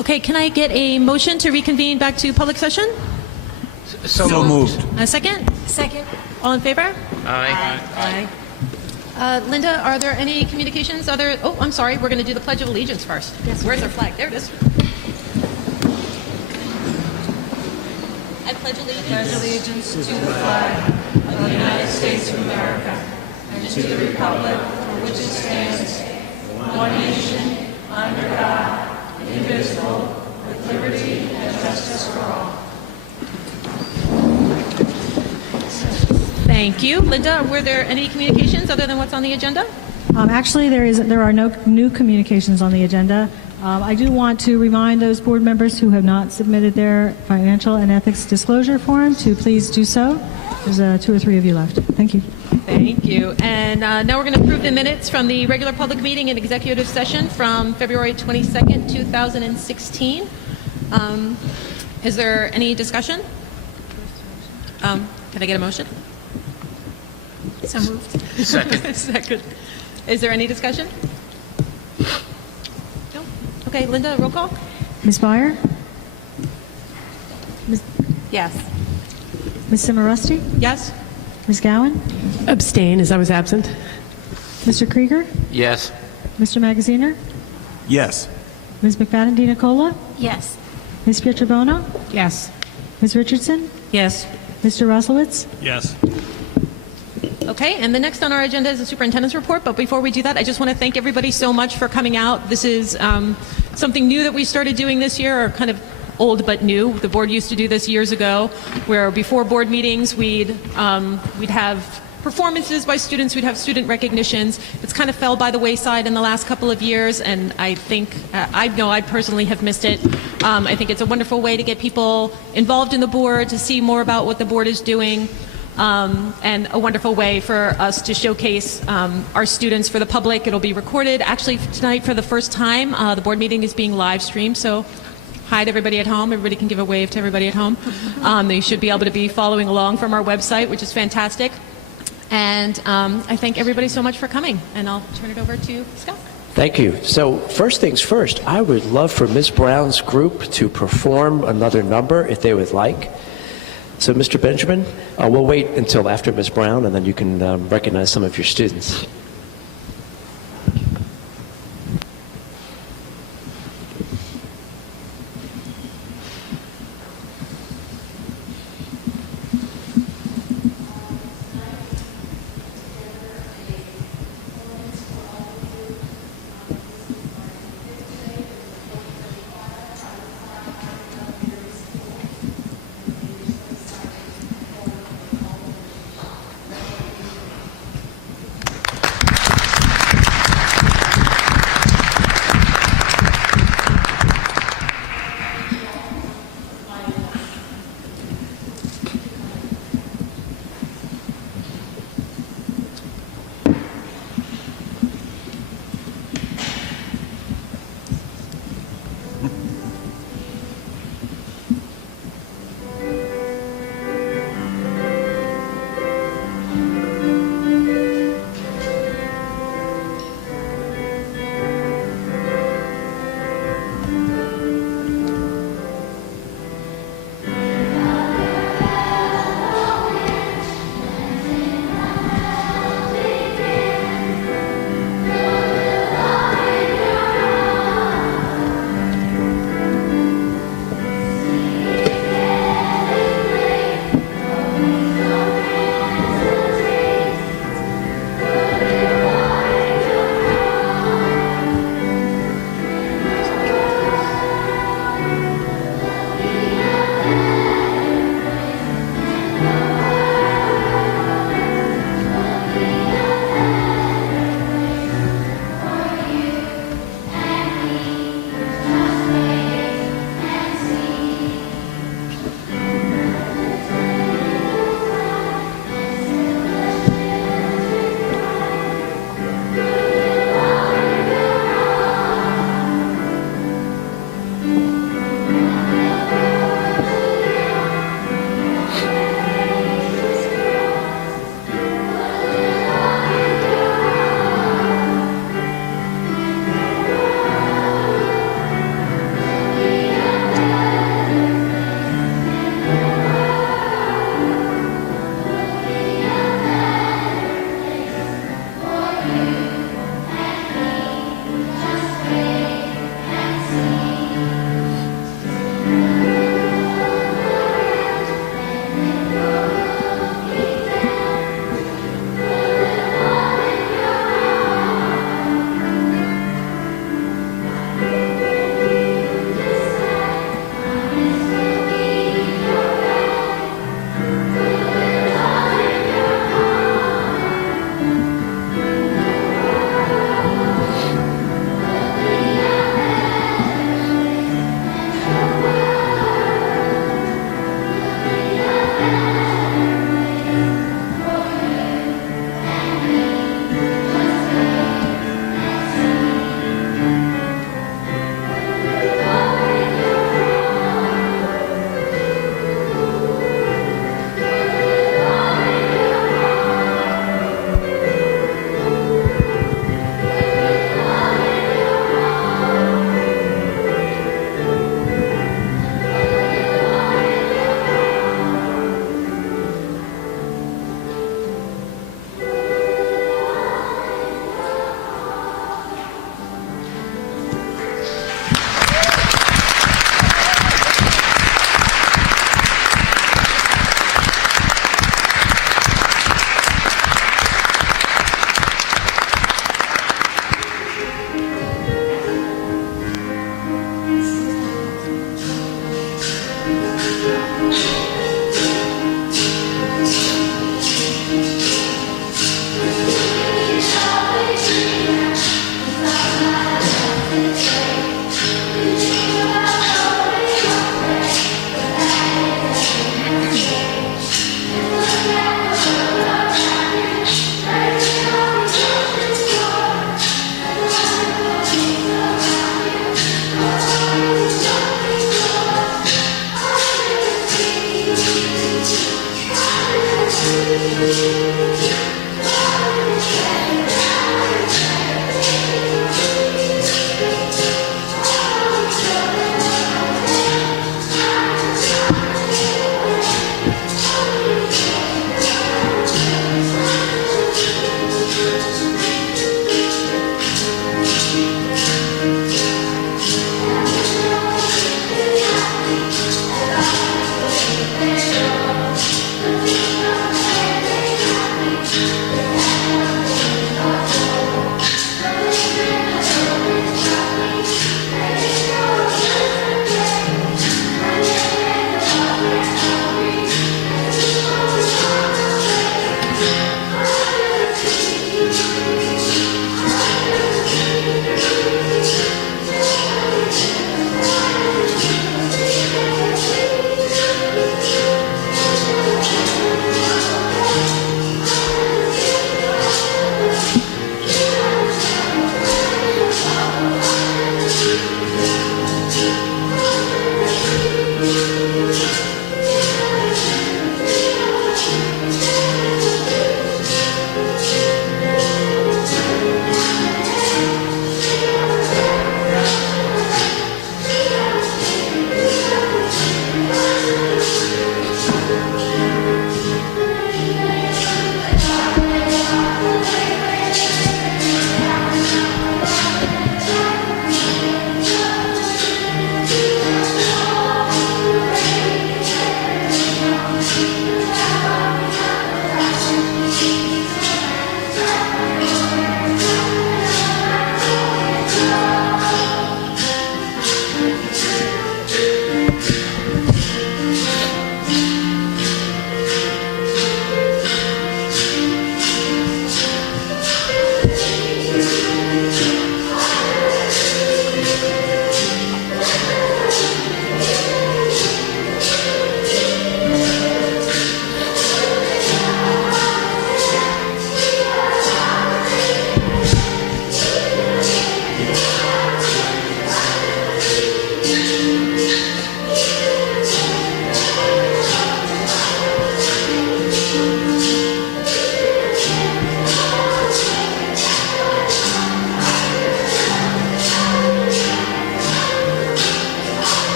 Okay, can I get a motion to reconvene back to public session? So moved. A second? Second. All in favor? Aye. Aye. Linda, are there any communications? Oh, I'm sorry. We're going to do the Pledge of Allegiance first. Yes, Where's our flag? There it is. I pledge allegiance To the flag of the United States of America and to the republic for which it stands, one nation, under God, indivisible, with liberty and justice for all. Thank you. Linda, were there any communications other than what's on the agenda? Actually, there are no new communications on the agenda. I do want to remind those board members who have not submitted their financial and ethics disclosure form to please do so. There's 2 or 3 of you left. Thank you. Thank you. And now we're going to approve the minutes from the regular public meeting and executive session from February 22nd, 2016. Is there any discussion? Can I get a motion? So moved. Second. Second. Is there any discussion? No? Okay, Linda, roll call. Ms. Byer? Yes. Ms. Cimarusti? Yes? Ms. Gowan? Abstain as I was absent. Mr. Krieger? Yes. Mr. Magaziner? Yes. Ms. McFadden Nicola? Yes. Ms. Pietrobono? Yes. Ms. Richardson? Yes. Mr. Roslowitz? Yes. Okay, and the next on our agenda is the superintendent's report, but before we do that, I just want to thank everybody so much for coming out. This is something new that we started doing this year, or kind of old but new. The board used to do this years ago, where before board meetings, we'd have performances by students, we'd have student recognitions. It's kind of fell by the wayside in the last couple of years, and I think, I know I personally have missed it. I think it's a wonderful way to get people involved in the board, to see more about what the board is doing. And a wonderful way for us to showcase our students for the public. It'll be recorded. Actually, tonight for the first time, the board meeting is being live streamed, so hi to everybody at home. Everybody can give a wave to everybody at home. They should be able to be following along from our website, which is fantastic. And I thank everybody so much for coming, and I'll turn it over to Scott. Thank you. So first things first, I would love for Ms. Brown's group to perform another number if they would like. So, Mr. Benjamin, we'll wait until after Ms. Brown, and then you can recognize some of your students.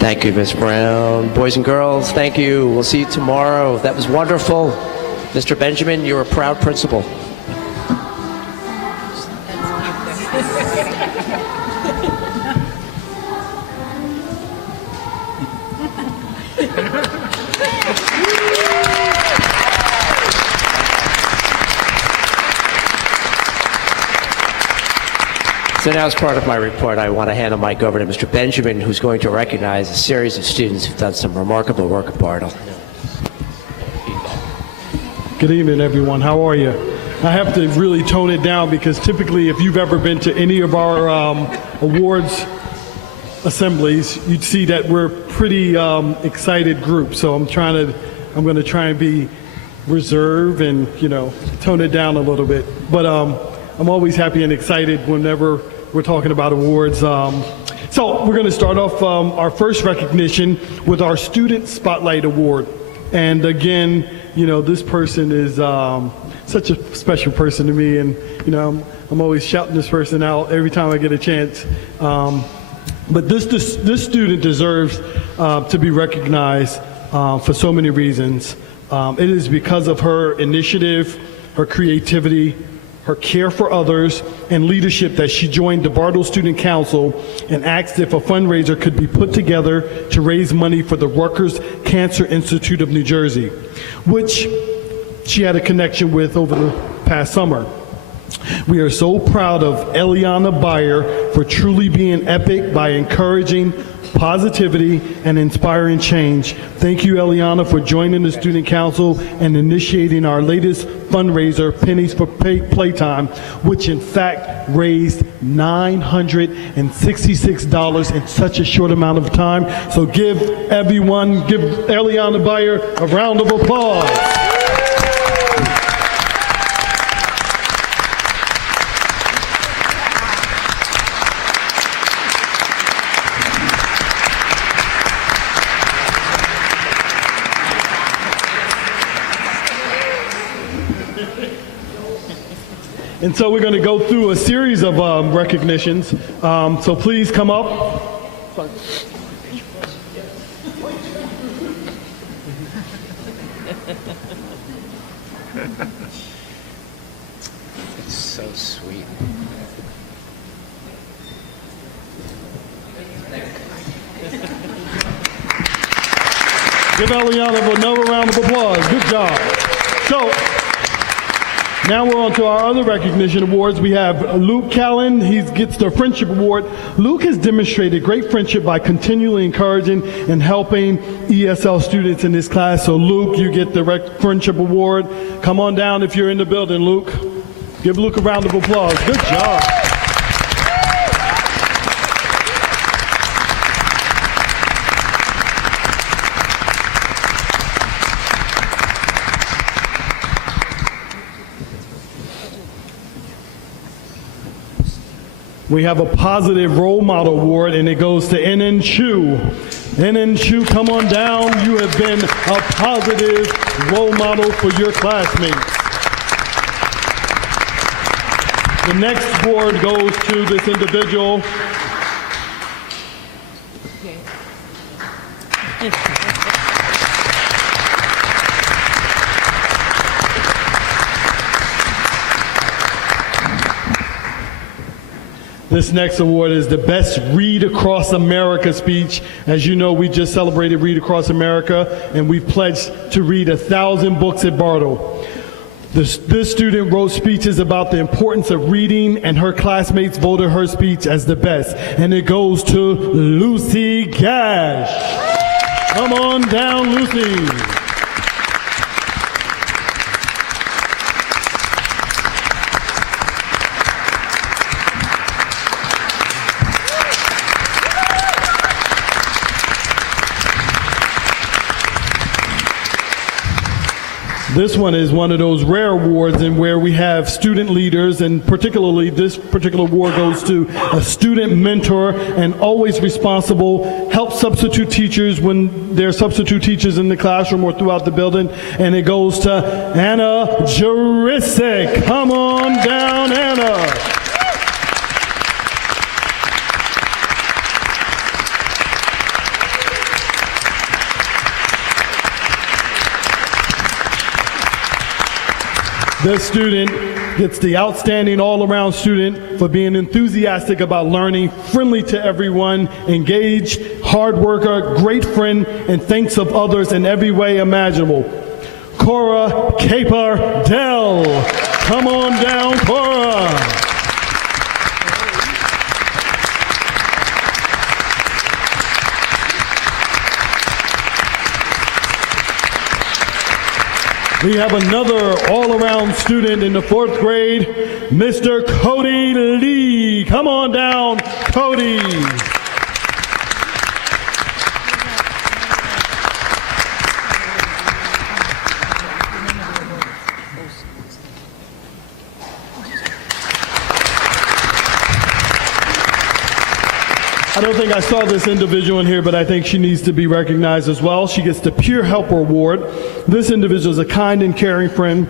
Thank you, Ms. Brown. Boys and girls, thank you. We'll see you tomorrow. That was wonderful. Mr. Benjamin, you're a proud principal. So now, as part of my report, I want to hand the mic over to Mr. Benjamin, who's going to recognize a series of students who've done some remarkable work at Bartle. Good evening, everyone. How are you? I have to really tone it down because typically, if you've ever been to any of our awards assemblies, you'd see that we're a pretty excited group. So I'm going to try and be reserved and, tone it down a little bit. But I'm always happy and excited whenever we're talking about awards. So we're going to start off our first recognition with our Student Spotlight Award. And again, this person is such a special person to me. And, I'm always shouting this person out every time I get a chance. But this student deserves to be recognized for so many reasons. It is because of her initiative, her creativity, her care for others, and leadership that she joined the Bartle Student Council and asked if a fundraiser could be put together to raise money for the Rutgers Cancer Institute of New Jersey, which she had a connection with over the past summer. We are so proud of Eliana Beyer for truly being epic by encouraging positivity and inspiring change. Thank you, Eliana, for joining the Student Council and initiating our latest fundraiser, Pennies for Playtime, which in fact raised $966 in such a short amount of time. So give Eliana Beyer a round of applause. And so we're going to go through a series of recognitions. So please come up. It's so sweet. Give Eliana another round of applause. Good job. So now we're on to our other recognition awards. We have Luke Callan. He gets the Friendship Award. Luke has demonstrated great friendship by continually encouraging and helping ESL students in this class. So Luke, you get the Friendship Award. Come on down if you're in the building, Luke. Give Luke a round of applause. Good job. We have a Positive Role Model Award, and it goes to NN Chu. NN Chu, come on down. You have been a positive role model for your classmates. The next award goes to this individual. This next award is the Best Read Across America speech. As you know, we just celebrated Read Across America, and we've pledged to read 1,000 books at Bartle. This student wrote speeches about the importance of reading, and her classmates voted her speech as the best. And it goes to Lucy Gash. Come on down, Lucy. This one is one of those rare awards in where we have student leaders, and particularly this particular award goes to a student mentor and always responsible, help substitute teachers when there are substitute teachers in the classroom or throughout the building, and it goes to Anna Jurisic. Come on down, Anna. This student gets the outstanding all-around student for being enthusiastic about learning, friendly to everyone, engaged, hard worker, great friend, and thinks of others in every way imaginable. Cora Caper Dell. Come on down, Cora. We have another all-around student in the 4th grade, Mr. Cody Lee. Come on down, Cody. I don't think I saw this individual in here, but I think she needs to be recognized as well. She gets the Peer Helper Award. This individual is a kind and caring friend.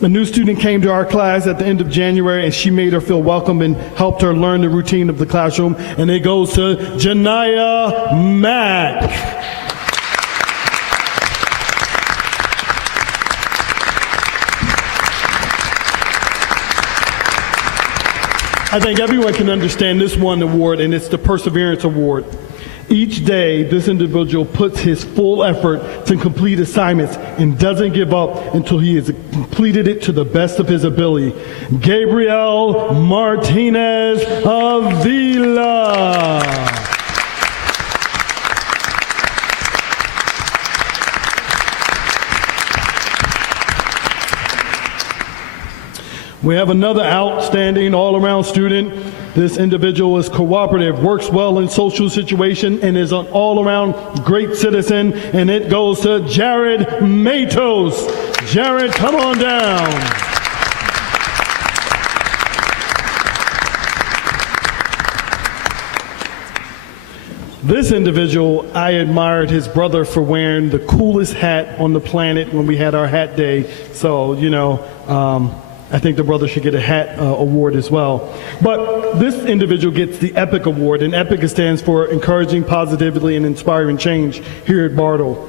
A new student came to our class at the end of January, and she made her feel welcome and helped her learn the routine of the classroom. And it goes to Janiyah Mack. I think everyone can understand this one award, and it's the Perseverance Award. Each day, this individual puts his full effort to complete assignments and doesn't give up until he has completed it to the best of his ability. Gabriel Martinez Avila. We have another outstanding all-around student. This individual is cooperative, works well in social situations, and is an all-around great citizen, and it goes to Jared Matos. Jared, come on down. This individual, I admired his brother for wearing the coolest hat on the planet when we had our hat day. So, I think the brother should get a hat award as well. But this individual gets the EPIC award, and EPIC stands for Encouraging Positively and Inspiring Change here at Bartle.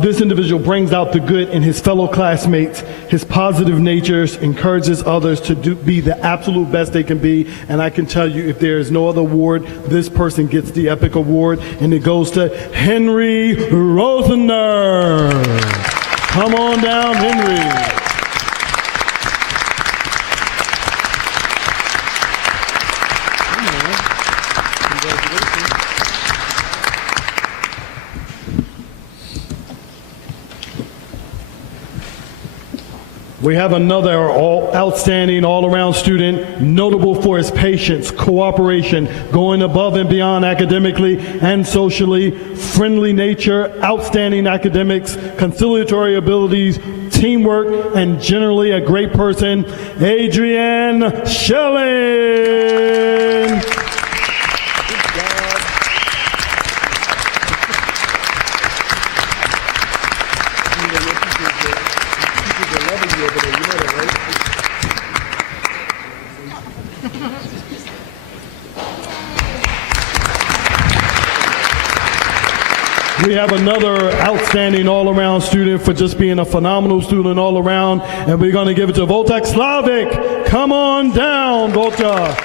This individual brings out the good in his fellow classmates. His positive nature encourages others to be the absolute best they can be. And I can tell you, if there is no other award, this person gets the EPIC award, and it goes to Henry Rosener. Come on down, Henry. We have another outstanding all-around student, notable for his patience, cooperation, going above and beyond academically and socially, friendly nature, outstanding academics, conciliatory abilities, teamwork, and generally a great person, Adrienne Schilling. We have another outstanding all-around student for just being a phenomenal student all around, and we're going to give it to Voltek Slavic. Come on down, Volta.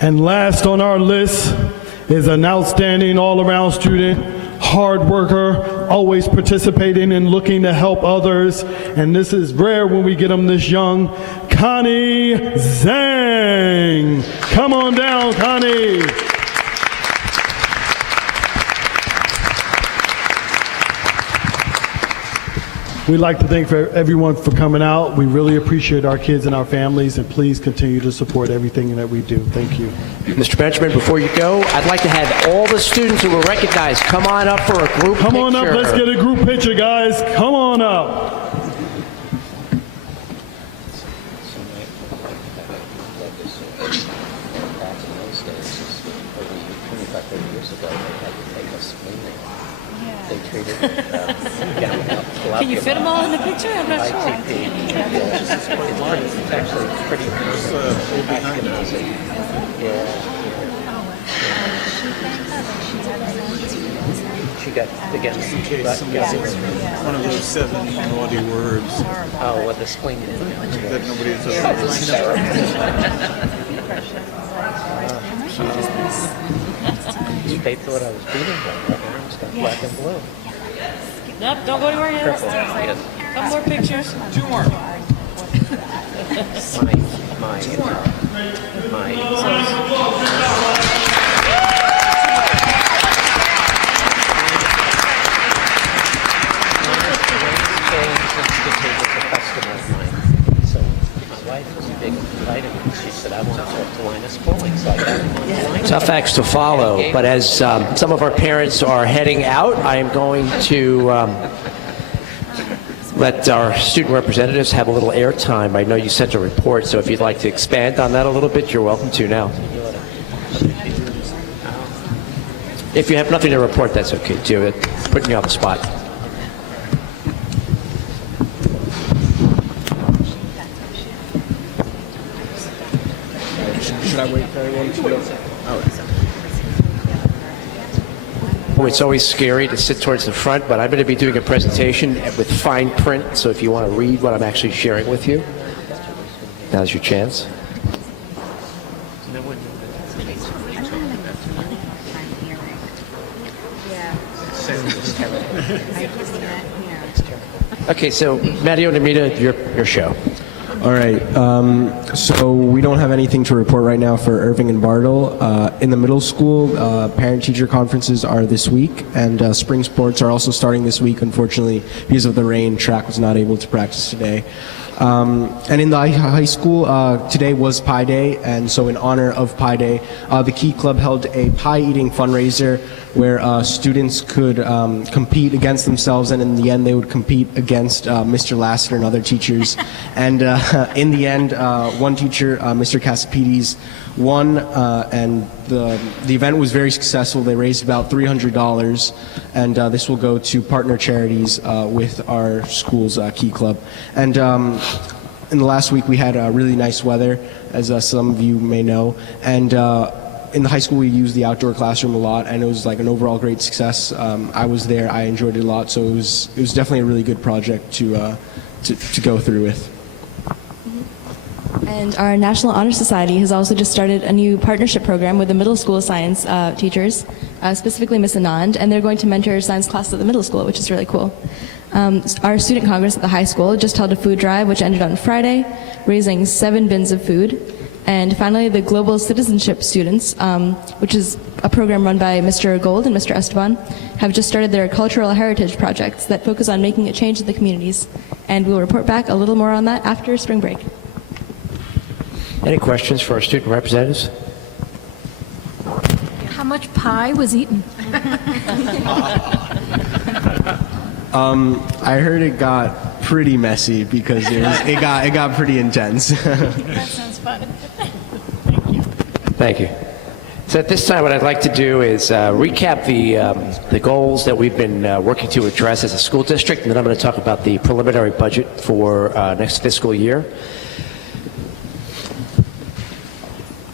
And last on our list is an outstanding all-around student, hard worker, always participating and looking to help others. And this is rare when we get them this young, Connie Zhang. Come on down, Connie. We'd like to thank everyone for coming out. We really appreciate our kids and our families, and please continue to support everything that we do. Thank you. Mr. Benjamin, before you go, I'd like to have all the students who were recognized come on up for a group picture. Come on up, let's get a group picture, guys. Come on up. Can you fit them all in the picture? I'm not sure. It's actually pretty behind. She got against. One of those 7 naughty words Oh, what the spleen. that nobody has They thought I was beating them. My arms got black and blue. Nope, don't go anywhere yet. Careful. Yes. Couple more pictures. 2 more. So my wife was a big vitamin. She said, I want to talk to Linus Pauling. So I got him on the line. Tough acts to follow, but as some of our parents are heading out, I am going to let our student representatives have a little airtime. I know you sent a report, so if you'd like to expand on that a little bit, you're welcome to now. If you have nothing to report, that's okay too. It's putting you on the spot. Should I wait for everyone to go? Oh, it's always scary to sit towards the front, but I'm going to be doing a presentation with fine print, so if you want to read what I'm actually sharing with you, now's your chance. Okay, so Matteo and Amita, your show. All right. So we don't have anything to report right now for Irving and Bartle. In the middle school, parent-teacher conferences are this week, and spring sports are also starting this week. Unfortunately, because of the rain, track was not able to practice today. And in the high school, today was Pie Day, and so in honor of Pie Day, the Key Club held a pie-eating fundraiser where students could compete against themselves, and in the end they would compete against Mr. Lassiter and other teachers. And in the end, one teacher, Mr. Casapides, won, and the event was very successful. They raised about $300, and this will go to partner charities with our school's Key Club. And in the last week we had really nice weather, as some of you may know, and in the high school we used the outdoor classroom a lot, and it was like an overall great success. I was there, I enjoyed it a lot, so it was definitely a really good project to go through with. And our National Honor Society has also just started a new partnership program with the middle school science teachers, specifically Miss Anand, and they're going to mentor science classes at the middle school, which is really cool. Our student congress at the high school just held a food drive, which ended on Friday, raising 7 bins of food. And finally, the Global Citizenship students, which is a program run by Mr. Gold and Mr. Esteban, have just started their cultural heritage projects that focus on making a change in the communities. And we'll report back a little more on that after spring break. Any questions for our student representatives? How much pie was eaten? I heard it got pretty messy because it got pretty intense. That sounds fun. Thank you. So at this time, what I'd like to do is recap the goals that we've been working to address as a school district, and then I'm going to talk about the preliminary budget for next fiscal year.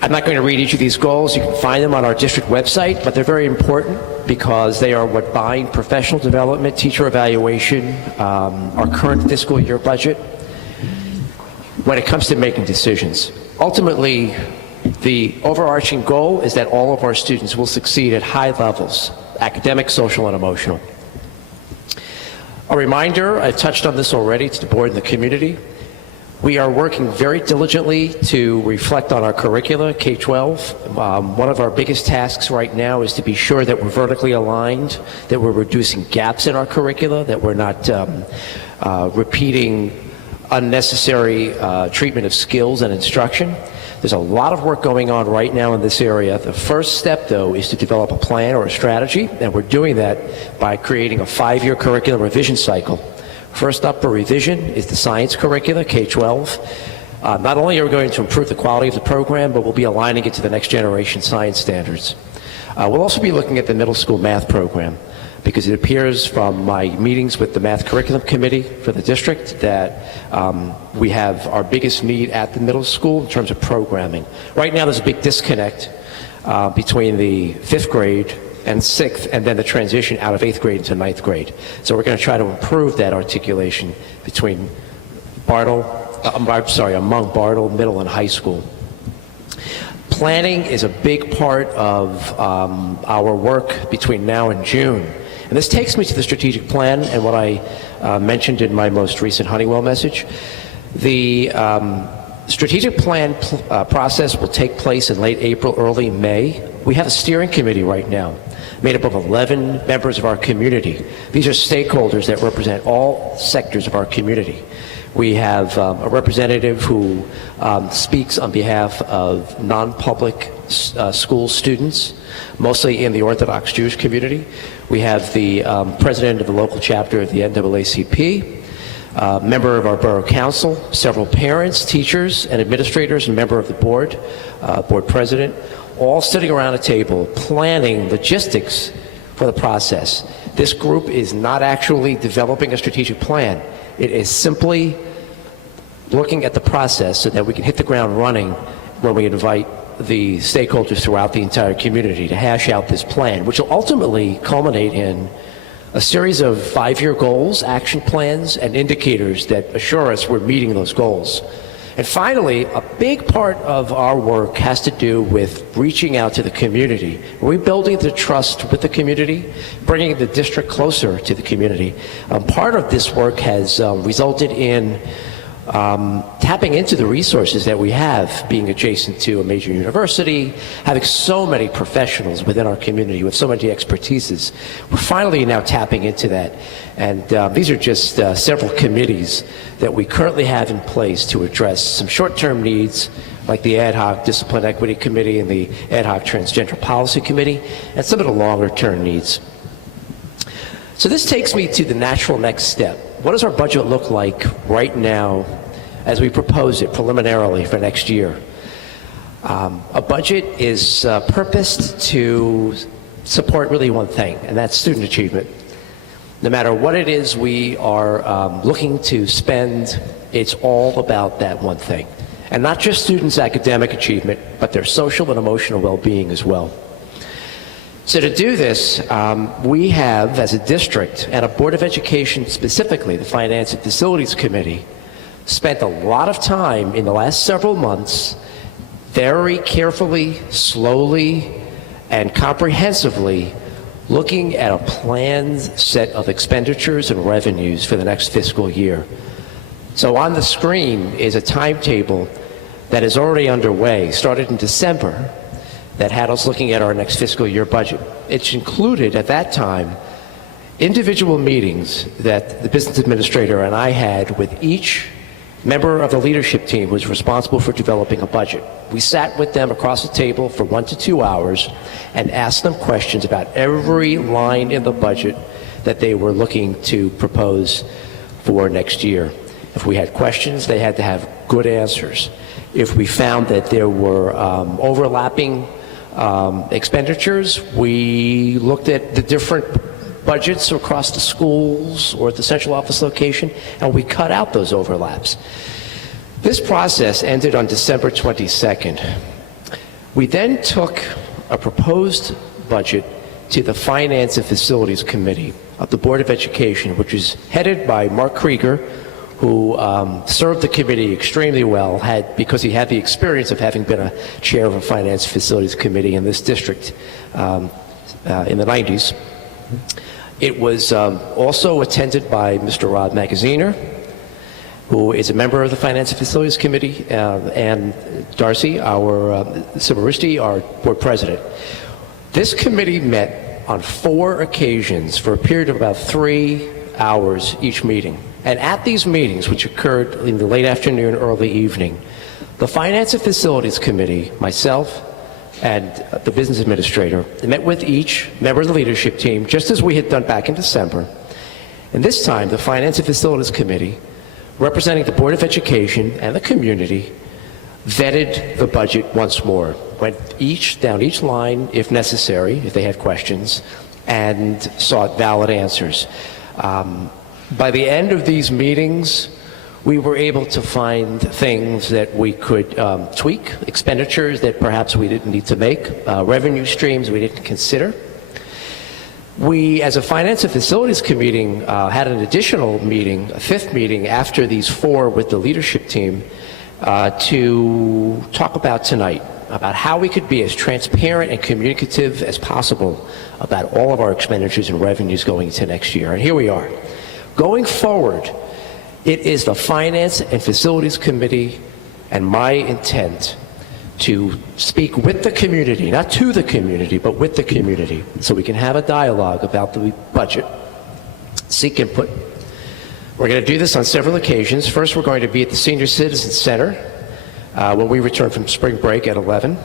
I'm not going to read each of these goals. You can find them on our district website, but they're very important because they are what bind professional development, teacher evaluation, our current fiscal year budget when it comes to making decisions. Ultimately, the overarching goal is that all of our students will succeed at high levels, academic, social, and emotional. A reminder, I've touched on this already to the board and the community. We are working very diligently to reflect on our curricula, K-12. One of our biggest tasks right now is to be sure that we're vertically aligned, that we're reducing gaps in our curricula, that we're not repeating unnecessary treatment of skills and instruction. There's a lot of work going on right now in this area. The first step, though, is to develop a plan or a strategy, and we're doing that by creating a 5-year curriculum revision cycle. First up for revision is the science curricula, K-12. Not only are we going to improve the quality of the program, but we'll be aligning it to the next generation science standards. We'll also be looking at the middle school math program. because it appears from my meetings with the Math Curriculum Committee for the district that we have our biggest need at the middle school in terms of programming. Right now there's a big disconnect between the 5th grade and 6th, and then the transition out of 8th grade into 9th grade. So we're going to try to improve that articulation between among Bartle, middle, and high school. Planning is a big part of our work between now and June. And this takes me to the strategic plan and what I mentioned in my most recent Honeywell message. The strategic plan process will take place in late April, early May. We have a steering committee right now made up of 11 members of our community. These are stakeholders that represent all sectors of our community. We have a representative who speaks on behalf of non-public school students, mostly in the Orthodox Jewish community. We have the president of the local chapter of the NAACP, member of our borough council, several parents, teachers, and administrators, and member of the board, board president, all sitting around a table planning logistics for the process. This group is not actually developing a strategic plan. It is simply looking at the process so that we can hit the ground running when we invite the stakeholders throughout the entire community to hash out this plan, which will ultimately culminate in a series of 5-year goals, action plans, and indicators that assure us we're meeting those goals. And finally, a big part of our work has to do with reaching out to the community, rebuilding the trust with the community, bringing the district closer to the community. Part of this work has resulted in tapping into the resources that we have, being adjacent to a major university, having so many professionals within our community with so many expertises. We're finally now tapping into that. And these are just several committees that we currently have in place to address some short-term needs, like the Ad Hoc Discipline Equity Committee and the Ad Hoc Transgender Policy Committee, and some of the longer-term needs. So this takes me to the natural next step. What does our budget look like right now as we propose it preliminarily for next year? A budget is purposed to support really one thing, and that's student achievement. No matter what it is we are looking to spend, it's all about that one thing. And not just students' academic achievement, but their social and emotional well-being as well. So to do this, we have, as a district, and a Board of Education specifically, the Finance and Facilities Committee, spent a lot of time in the last several months very carefully, slowly, and comprehensively looking at a planned set of expenditures and revenues for the next fiscal year. So on the screen is a timetable that is already underway, started in December, that had us looking at our next fiscal year budget. It's included at that time individual meetings that the business administrator and I had with each member of the leadership team who was responsible for developing a budget. We sat with them across the table for 1 to 2 hours and asked them questions about every line in the budget that they were looking to propose for next year. If we had questions, they had to have good answers. If we found that there were overlapping expenditures, we looked at the different budgets across the schools or at the central office location, and we cut out those overlaps. This process ended on December 22nd. We then took a proposed budget to the Finance and Facilities Committee of the Board of Education, which is headed by Mark Krieger, who served the committee extremely well, because he had the experience of having been a chair of a Finance and Facilities Committee in this district in the 90s. It was also attended by Mr. Rod Magaziner, who is a member of the Finance and Facilities Committee, and Darcy, our Sibaristi, our board president. This committee met on 4 occasions for a period of about 3 hours each meeting. And at these meetings, which occurred in the late afternoon, early evening, the Finance and Facilities Committee, myself, and the business administrator met with each member of the leadership team, just as we had done back in December. And this time, the Finance and Facilities Committee, representing the Board of Education and the community, vetted the budget once more, went down each line if necessary, if they had questions, and sought valid answers. By the end of these meetings, we were able to find things that we could tweak, expenditures that perhaps we didn't need to make, revenue streams we didn't consider. We, as a Finance and Facilities Committee, had an additional meeting, a fifth meeting after these four with the leadership team to talk about tonight, about how we could be as transparent and communicative as possible about all of our expenditures and revenues going into next year. And here we are. Going forward, it is the Finance and Facilities Committee and my intent to speak with the community, not to the community, but with the community, so we can have a dialogue about the budget, seek input. We're going to do this on several occasions. First, we're going to be at the Senior Citizen Center when we return from spring break at 11.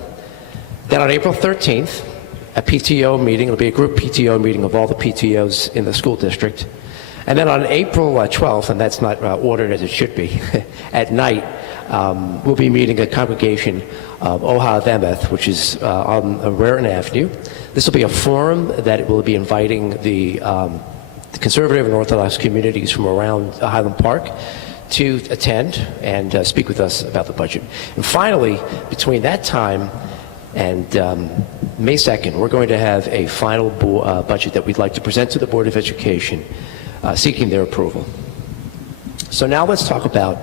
Then on April 13th, a PTO meeting. It'll be a group PTO meeting of all the PTOs in the school district. And then on April 12th, and that's not ordered as it should be, at night, we'll be meeting a congregation of Oha Vemeth, which is on Raritan Avenue. This will be a forum that will be inviting the conservative and Orthodox communities from around Highland Park to attend and speak with us about the budget. And finally, between that time and May 2nd, we're going to have a final budget that we'd like to present to the Board of Education, seeking their approval. So now let's talk about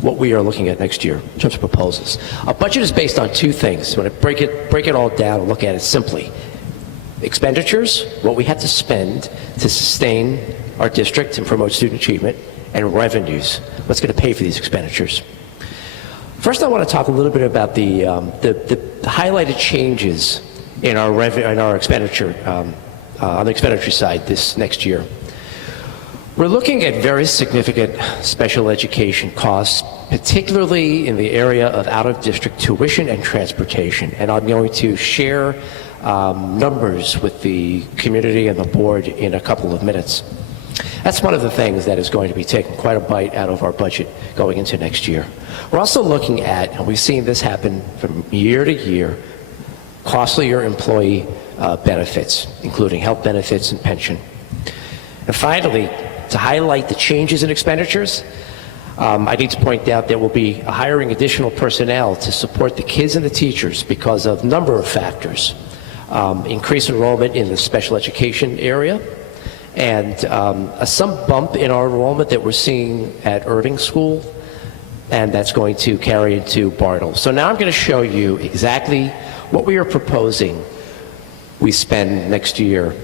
what we are looking at next year in terms of proposals. A budget is based on two things. When I break it all down and look at it simply. Expenditures, what we have to spend to sustain our district and promote student achievement, and revenues, what's going to pay for these expenditures. First, I want to talk a little bit about the highlighted changes in our expenditure on the expenditure side this next year. We're looking at very significant special education costs, particularly in the area of out-of-district tuition and transportation. And I'm going to share numbers with the community and the board in a couple of minutes. That's one of the things that is going to be taking quite a bite out of our budget going into next year. We're also looking at, and we've seen this happen from year to year, costlier employee benefits, including health benefits and pension. And finally, to highlight the changes in expenditures, I need to point out that we'll be hiring additional personnel to support the kids and the teachers because of a number of factors. Increased enrollment in the special education area, and some bump in our enrollment that we're seeing at Irving School, and that's going to carry into Bartle. So now I'm going to show you exactly what we are proposing we spend next year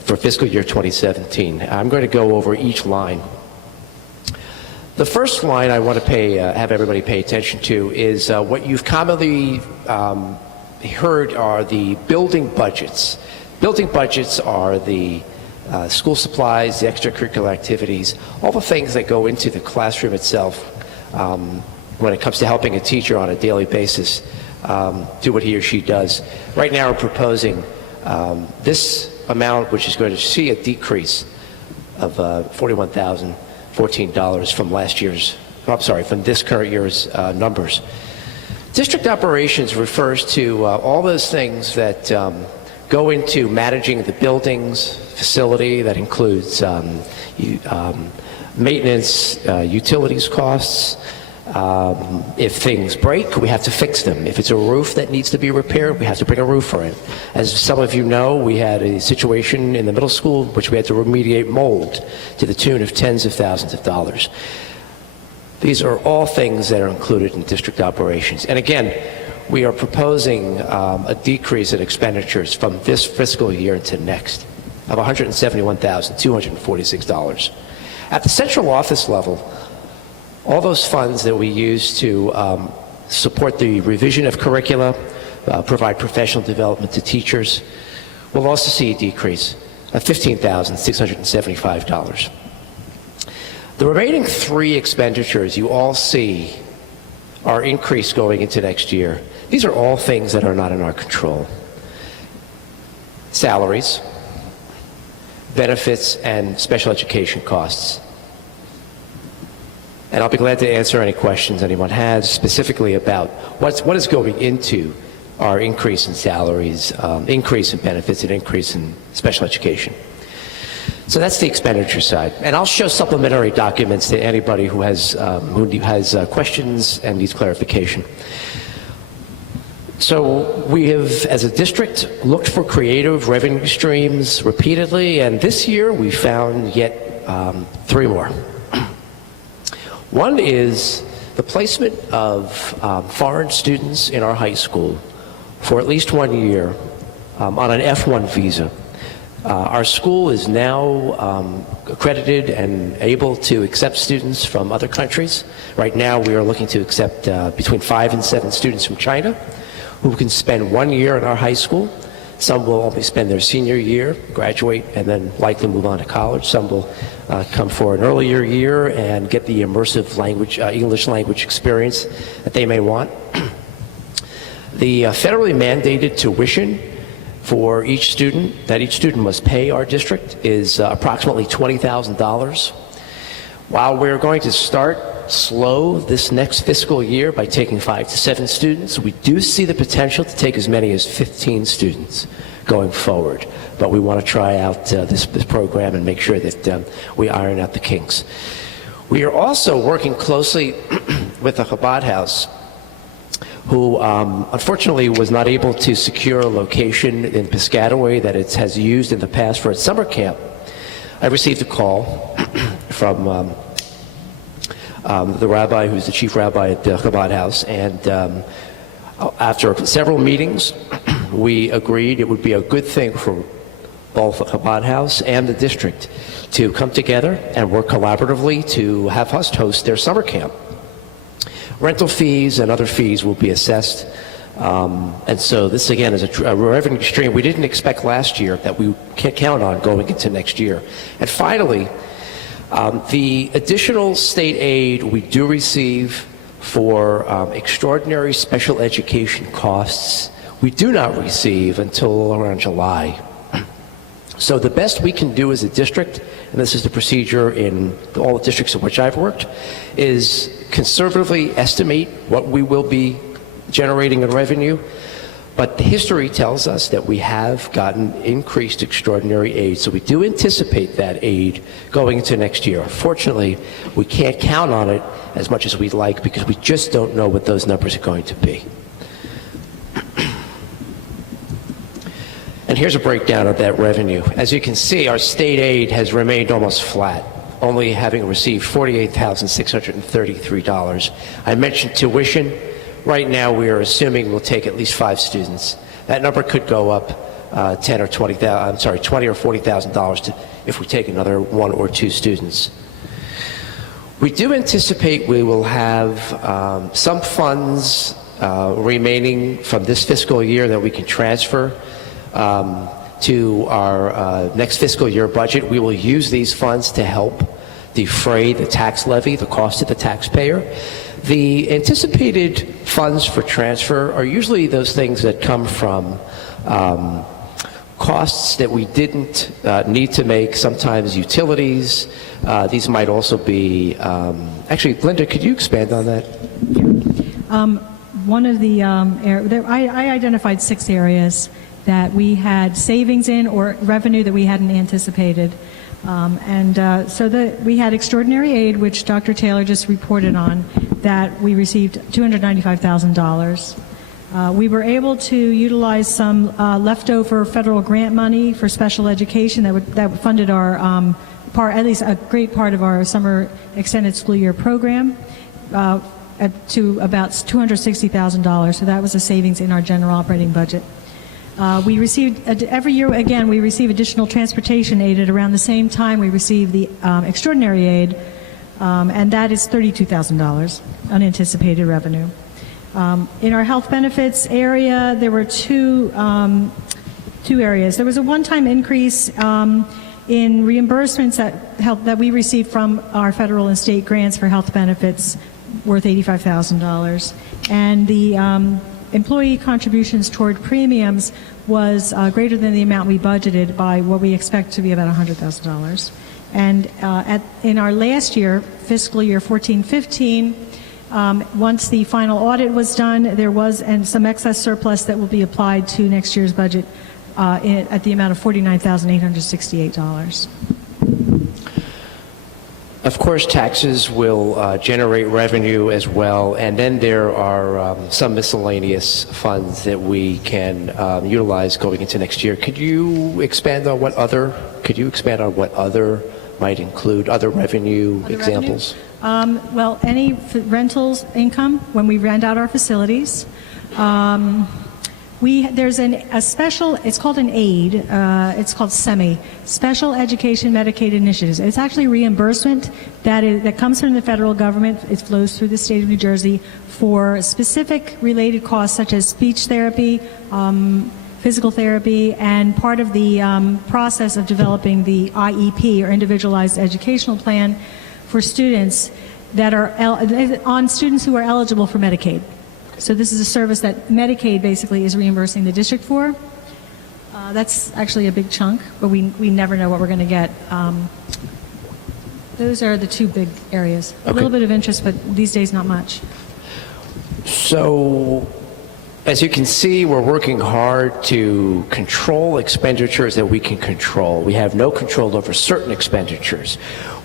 for fiscal year 2017. I'm going to go over each line. The first line I want to have everybody pay attention to is what you've commonly heard are the building budgets. Building budgets are the school supplies, the extracurricular activities, all the things that go into the classroom itself when it comes to helping a teacher on a daily basis do what he or she does. Right now we're proposing this amount, which is going to see a decrease of $41,014 from last year's, from this current year's numbers. District operations refers to all those things that go into managing the buildings, facility, that includes maintenance, utilities costs. If things break, we have to fix them. If it's a roof that needs to be repaired, we have to bring a roofer in. As some of you know, we had a situation in the middle school which we had to remediate mold to the tune of tens of thousands of dollars. These are all things that are included in district operations. And again, we are proposing a decrease in expenditures from this fiscal year into next of $171,246. At the central office level, all those funds that we use to support the revision of curricula, provide professional development to teachers, will also see a decrease of $15,675. The remaining three expenditures you all see are increased going into next year. These are all things that are not in our control. Salaries, benefits, and special education costs. And I'll be glad to answer any questions anyone has specifically about what is going into our increase in salaries, increase in benefits, and increase in special education. So that's the expenditure side. And I'll show supplementary documents to anybody who has questions and needs clarification. So we have, as a district, looked for creative revenue streams repeatedly, and this year we found yet 3 more. One is the placement of foreign students in our high school for at least 1 year on an F1 visa. Our school is now accredited and able to accept students from other countries. Right now we are looking to accept between 5 and 7 students from China who can spend 1 year in our high school. Some will only spend their senior year, graduate, and then likely move on to college. Some will come for an earlier year and get the immersive language, English language experience that they may want. The federally mandated tuition for each student, that each student must pay our district, is approximately $20,000. While we're going to start slow this next fiscal year by taking 5 to 7 students, we do see the potential to take as many as 15 students going forward. But we want to try out this program and make sure that we iron out the kinks. We are also working closely with the Chabad House, who unfortunately was not able to secure a location in Piscataway that it has used in the past for its summer camp. I received a call from the rabbi who's the chief rabbi at the Chabad House, and after several meetings, we agreed it would be a good thing for both the Chabad House and the district to come together and work collaboratively to have us host their summer camp. Rental fees and other fees will be assessed, and so this again is a revenue stream we didn't expect last year that we can't count on going into next year. And finally, the additional state aid we do receive for extraordinary special education costs, we do not receive until around July. So the best we can do as a district, and this is the procedure in all the districts in which I've worked, is conservatively estimate what we will be generating in revenue. But the history tells us that we have gotten increased extraordinary aid, so we do anticipate that aid going into next year. Unfortunately, we can't count on it as much as we'd like because we just don't know what those numbers are going to be. And here's a breakdown of that revenue. As you can see, our state aid has remained almost flat, only having received $48,633. I mentioned tuition. Right now, we are assuming we'll take at least 5 students. That number could go up $20,000 or $40,000 if we take another 1 or 2 students. We do anticipate we will have some funds remaining from this fiscal year that we can transfer to our next fiscal year budget. We will use these funds to help defray the tax levy, the cost to the taxpayer. The anticipated funds for transfer are usually those things that come from costs that we didn't need to make, sometimes utilities. These might also be, actually, Linda, could you expand on that? One of the, I identified 6 areas that we had savings in or revenue that we hadn't anticipated. We had extraordinary aid, which Dr. Taylor just reported on, that we received $295,000. We were able to utilize some leftover federal grant money for special education that funded our at least a great part of our summer extended school year program to about $260,000. So that was a savings in our general operating budget. We received, every year, again, we receive additional transportation aid at around the same time we receive the extraordinary aid, and that is $32,000 unanticipated revenue. In our health benefits area, there were two areas. There was a one-time increase in reimbursements that we received from our federal and state grants for health benefits worth $85,000. And the employee contributions toward premiums was greater than the amount we budgeted by what we expect to be about $100,000. And in our last year, fiscal year 14-15, Once the final audit was done, there was some excess surplus that will be applied to next year's budget at the amount of $49,868. Of course, taxes will generate revenue as well, and then there are some miscellaneous funds that we can utilize going into next year. Could you expand on what other might include other revenue examples? Well, any rentals income when we rent out our facilities. There's a special, it's called an aid, it's called SEMI, Special Education Medicaid Initiatives. It's actually reimbursement that comes from the federal government. It flows through the state of New Jersey for specific related costs such as speech therapy, physical therapy, and part of the process of developing the IEP, or Individualized Educational Plan, for students that are on students who are eligible for Medicaid. So this is a service that Medicaid basically is reimbursing the district for. That's actually a big chunk, but we never know what we're going to get. Those are the two big areas. Okay. A little bit of interest, but these days not much. So, as you can see, we're working hard to control expenditures that we can control. We have no control over certain expenditures.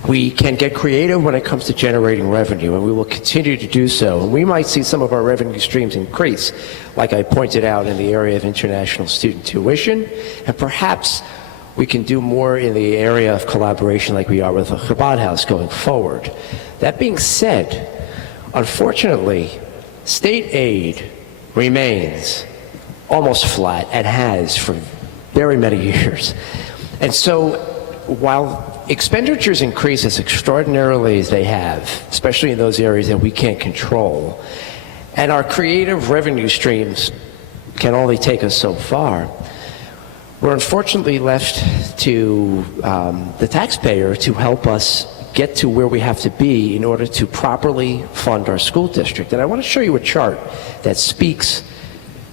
We can get creative when it comes to generating revenue, and we will continue to do so. And we might see some of our revenue streams increase, like I pointed out in the area of international student tuition, and perhaps we can do more in the area of collaboration like we are with the Chabad House going forward. That being said, unfortunately, state aid remains almost flat and has for very many years. And so while expenditures increase as extraordinarily as they have, especially in those areas that we can't control, and our creative revenue streams can only take us so far, we're unfortunately left to the taxpayer to help us get to where we have to be in order to properly fund our school district. And I want to show you a chart that speaks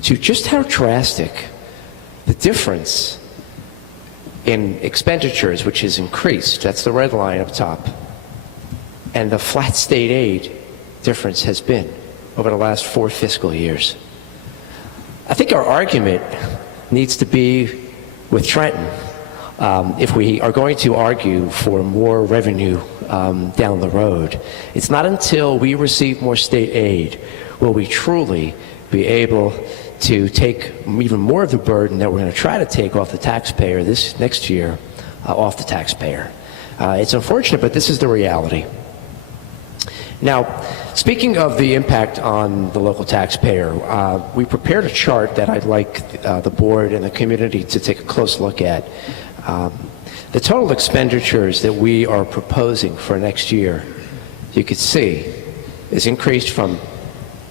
to just how drastic the difference in expenditures, which is increased, that's the red line up top, and the flat state aid difference has been over the last 4 fiscal years. I think our argument needs to be with Trenton. If we are going to argue for more revenue down the road, it's not until we receive more state aid will we truly be able to take even more of the burden that we're going to try to take off the taxpayer this next year off the taxpayer. It's unfortunate, but this is the reality. Now, speaking of the impact on the local taxpayer, we prepared a chart that I'd like the board and the community to take a close look at. The total expenditures that we are proposing for next year, you could see, is increased from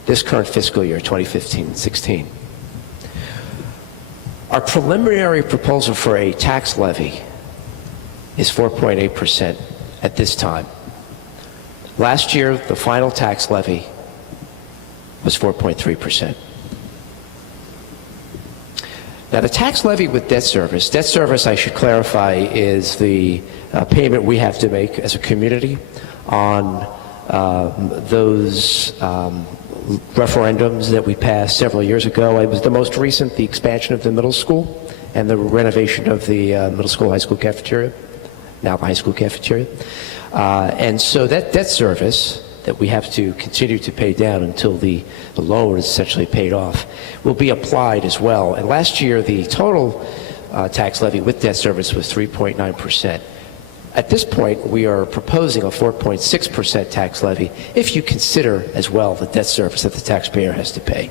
this current fiscal year, 2015-16. Our preliminary proposal for a tax levy is 4.8% at this time. Last year, the final tax levy was 4.3%. Now, the tax levy with debt service, I should clarify, is the payment we have to make as a community on those referendums that we passed several years ago. It was the most recent, the expansion of the middle school and the renovation of the middle school, high school cafeteria, now the high school cafeteria. And so that debt service that we have to continue to pay down until the loan is essentially paid off will be applied as well. And last year, the total tax levy with debt service was 3.9%. At this point, we are proposing a 4.6% tax levy if you consider as well the debt service that the taxpayer has to pay.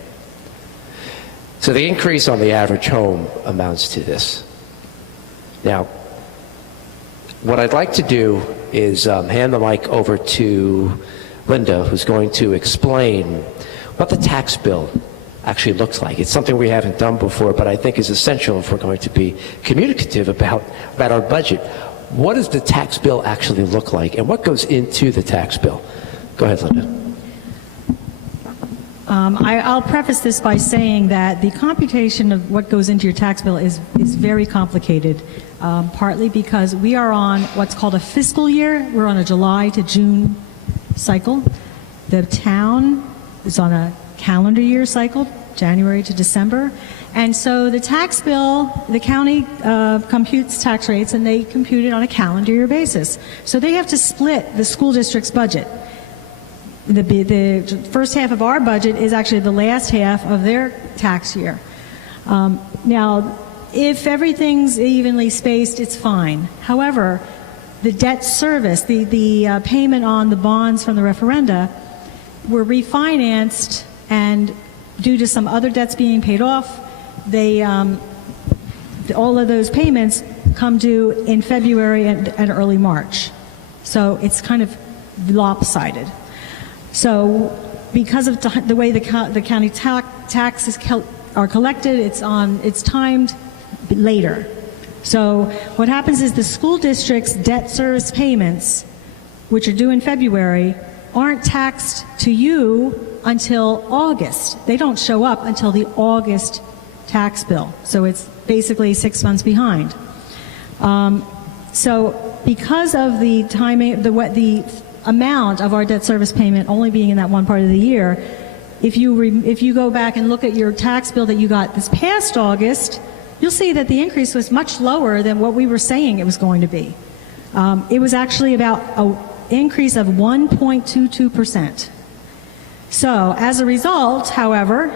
So the increase on the average home amounts to this. Now, what I'd like to do is hand the mic over to Linda, who's going to explain what the tax bill actually looks like. It's something we haven't done before, but I think is essential if we're going to be communicative about our budget. What does the tax bill actually look like, and what goes into the tax bill? Go ahead, Linda. I'll preface this by saying that the computation of what goes into your tax bill is very complicated, partly because we are on what's called a fiscal year. We're on a July to June cycle. The town is on a calendar year cycle, January to December. And so the tax bill, the county computes tax rates, and they compute it on a calendar year basis. So they have to split the school district's budget. The first half of our budget is actually the last half of their tax year. Now, if everything's evenly spaced, it's fine. However, the debt service, the payment on the bonds from the referenda, were refinanced, and due to some other debts being paid off, they all of those payments come due in February and early March. So it's kind of lopsided. So because of the way the county taxes are collected, it's timed later. So what happens is the school district's debt service payments, which are due in February, aren't taxed to you until August. They don't show up until the August tax bill. So it's basically 6 months behind. So because of the timing, the amount of our debt service payment only being in that one part of the year, if you go back and look at your tax bill that you got this past August, you'll see that the increase was much lower than what we were saying it was going to be. It was actually about an increase of 1.22%. So as a result, however,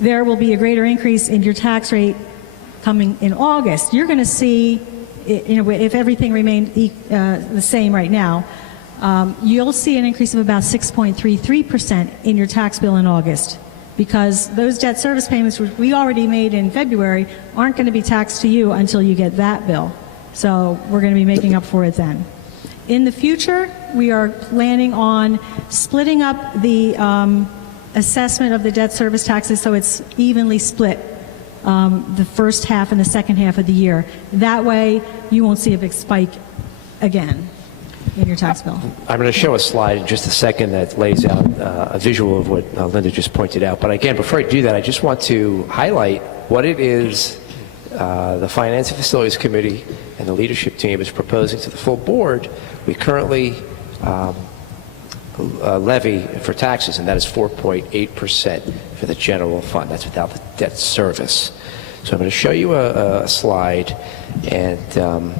there will be a greater increase in your tax rate coming in August. You're going to see, if everything remained the same right now, you'll see an increase of about 6.33% in your tax bill in August, because those debt service payments which we already made in February aren't going to be taxed to you until you get that bill. So we're going to be making up for it then. In the future, we are planning on splitting up the assessment of the debt service taxes so it's evenly split the first half and the second half of the year. That way, you won't see a big spike again in your tax bill. I'm going to show a slide in just a second that lays out a visual of what Linda just pointed out. But again, before I do that, I just want to highlight what it is the Finance and Facilities Committee and the leadership team is proposing to the full board. We currently levy for taxes, and that is 4.8% for the general fund. That's without the debt service. So I'm going to show you a slide, and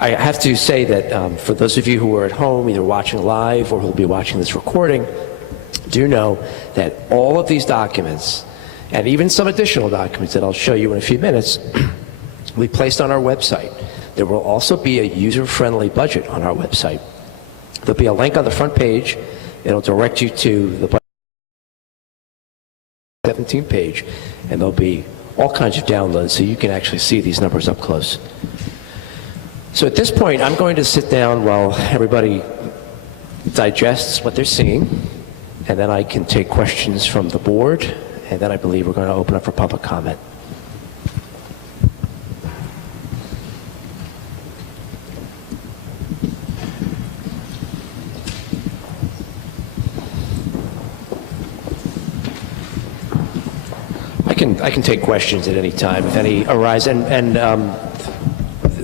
I have to say that for those of you who are at home, either watching live or who will be watching this recording, do know that all of these documents, and even some additional documents that I'll show you in a few minutes, we placed on our website. There will also be a user-friendly budget on our website. There'll be a link on the front page. It'll direct you to the 17 page, and there'll be all kinds of downloads so you can actually see these numbers up close. So at this point, I'm going to sit down while everybody digests what they're seeing, and then I can take questions from the board, and then I believe we're going to open up for public comment. I can take questions at any time if any arise, and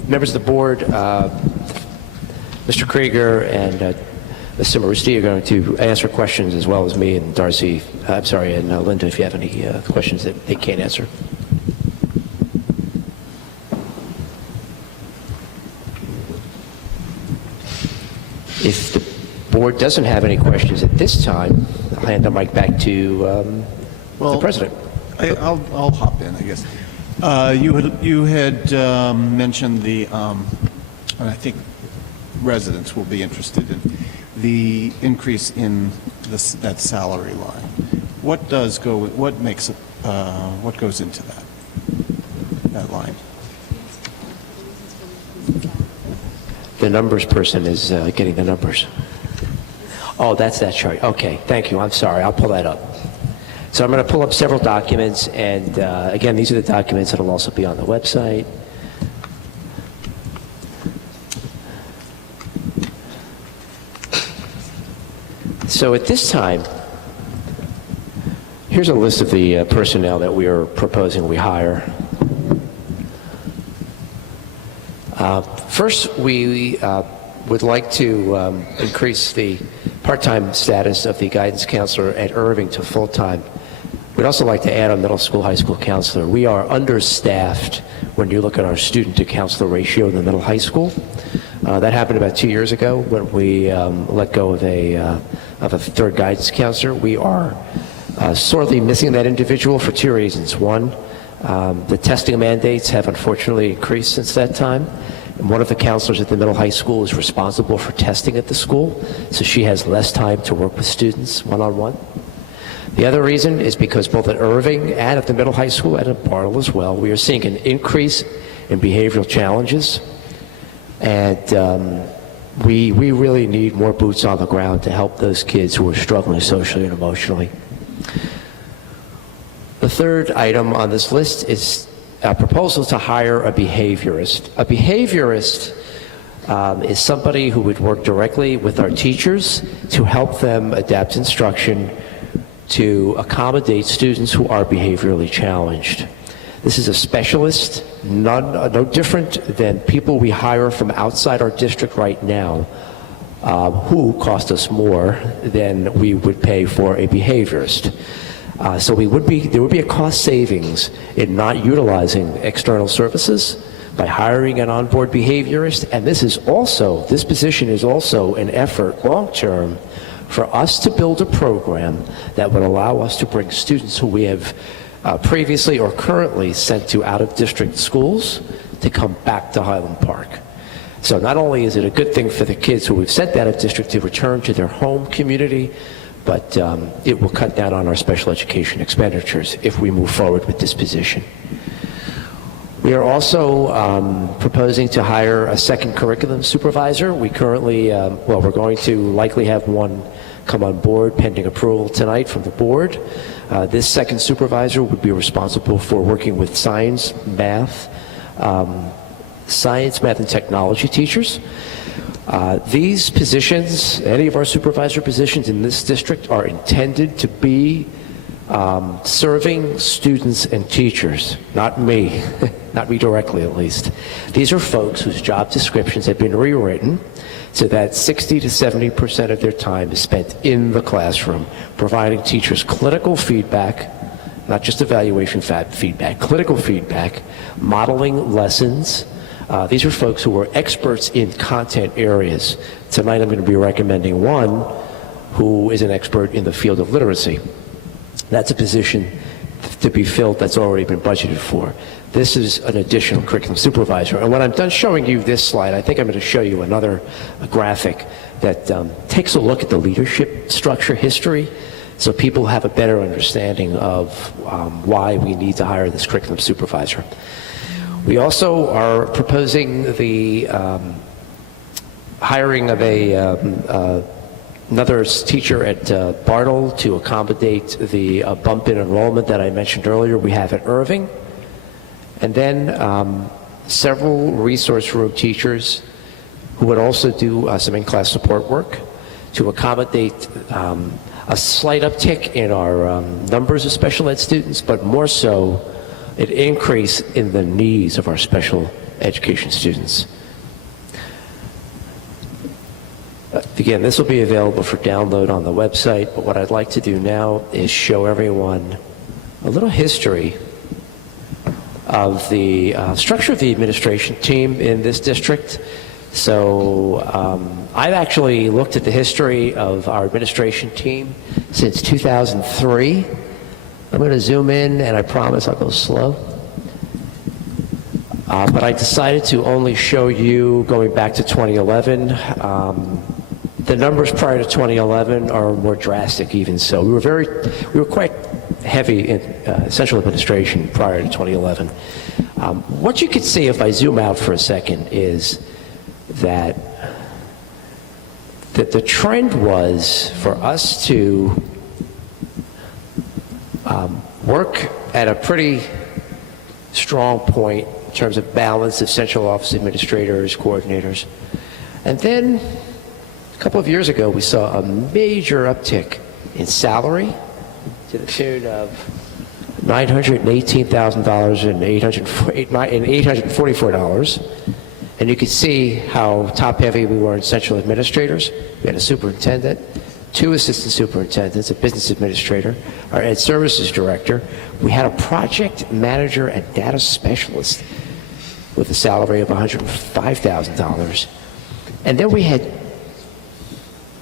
members of the board, Mr. Krieger and Mr. Marusti are going to answer questions as well as me and Darcy, I'm sorry, and Linda, if you have any questions that they can't answer. If the board doesn't have any questions at this time, I'll hand the mic back to the president. I'll hop in, I guess. You had mentioned the, and I think residents will be interested in the increase in that salary line. What goes into that line? The numbers person is getting the numbers. Oh, that's that chart. Okay, thank you. I'm sorry. I'll pull that up. So I'm going to pull up several documents, and again, these are the documents that will also be on the website. So at this time, here's a list of the personnel that we are proposing we hire. First, we would like to increase the part-time status of the guidance counselor at Irving to full-time. We'd also like to add a middle school, high school counselor. We are understaffed when you look at our student-to-counselor ratio in the middle high school. That happened about 2 years ago when we let go of a third guidance counselor. We are sorely missing that individual for 2 reasons. One, the testing mandates have unfortunately increased since that time. And one of the counselors at the middle high school is responsible for testing at the school, so she has less time to work with students one-on-one. The other reason is because both at Irving and at the middle high school and at Bartle as well, we are seeing an increase in behavioral challenges. And we really need more boots on the ground to help those kids who are struggling socially and emotionally. The third item on this list is a proposal to hire a behaviorist. A behaviorist is somebody who would work directly with our teachers to help them adapt instruction to accommodate students who are behaviorally challenged. This is a specialist, no different than people we hire from outside our district right now, who cost us more than we would pay for a behaviorist. So there would be a cost savings in not utilizing external services by hiring an onboard behaviorist, and this position is also an effort long-term for us to build a program that would allow us to bring students who we have previously or currently sent to out-of-district schools to come back to Highland Park. So not only is it a good thing for the kids who we've sent out of district to return to their home community, but it will cut down on our special education expenditures if we move forward with this position. We are also proposing to hire a second curriculum supervisor. We currently, we're going to likely have one come on board pending approval tonight from the board. This second supervisor would be responsible for working with science, math, and technology teachers. These positions, any of our supervisor positions in this district, are intended to be serving students and teachers, not me, not me directly at least. These are folks whose job descriptions have been rewritten so that 60 to 70% of their time is spent in the classroom, providing teachers clinical feedback, not just evaluation feedback, clinical feedback, modeling lessons. These are folks who are experts in content areas. Tonight I'm going to be recommending one who is an expert in the field of literacy. That's a position to be filled that's already been budgeted for. This is an additional curriculum supervisor. And when I'm done showing you this slide, I think I'm going to show you another graphic that takes a look at the leadership structure history so people have a better understanding of why we need to hire this curriculum supervisor. We also are proposing the hiring of another teacher at Bartle to accommodate the bump in enrollment that I mentioned earlier we have at Irving. And then several resource room teachers who would also do some in-class support work to accommodate a slight uptick in our numbers of special ed students, but more so an increase in the needs of our special education students. Again, this will be available for download on the website, but what I'd like to do now is show everyone a little history of the structure of the administration team in this district. So I've actually looked at the history of our administration team since 2003. I'm going to zoom in, and I promise I'll go slow. But I decided to only show you going back to 2011. The numbers prior to 2011 are more drastic even so. We were quite heavy in central administration prior to 2011. What you could see if I zoom out for a second is that the trend was for us to work at a pretty strong point in terms of balance of central office administrators, coordinators. And then a couple of years ago, we saw a major uptick in salary to the tune of $918,000 and $844. And you can see how top-heavy we were in central administrators. We had a superintendent, 2 assistant superintendents, a business administrator, our ed services director. We had a project manager and data specialist with a salary of $105,000. And then we had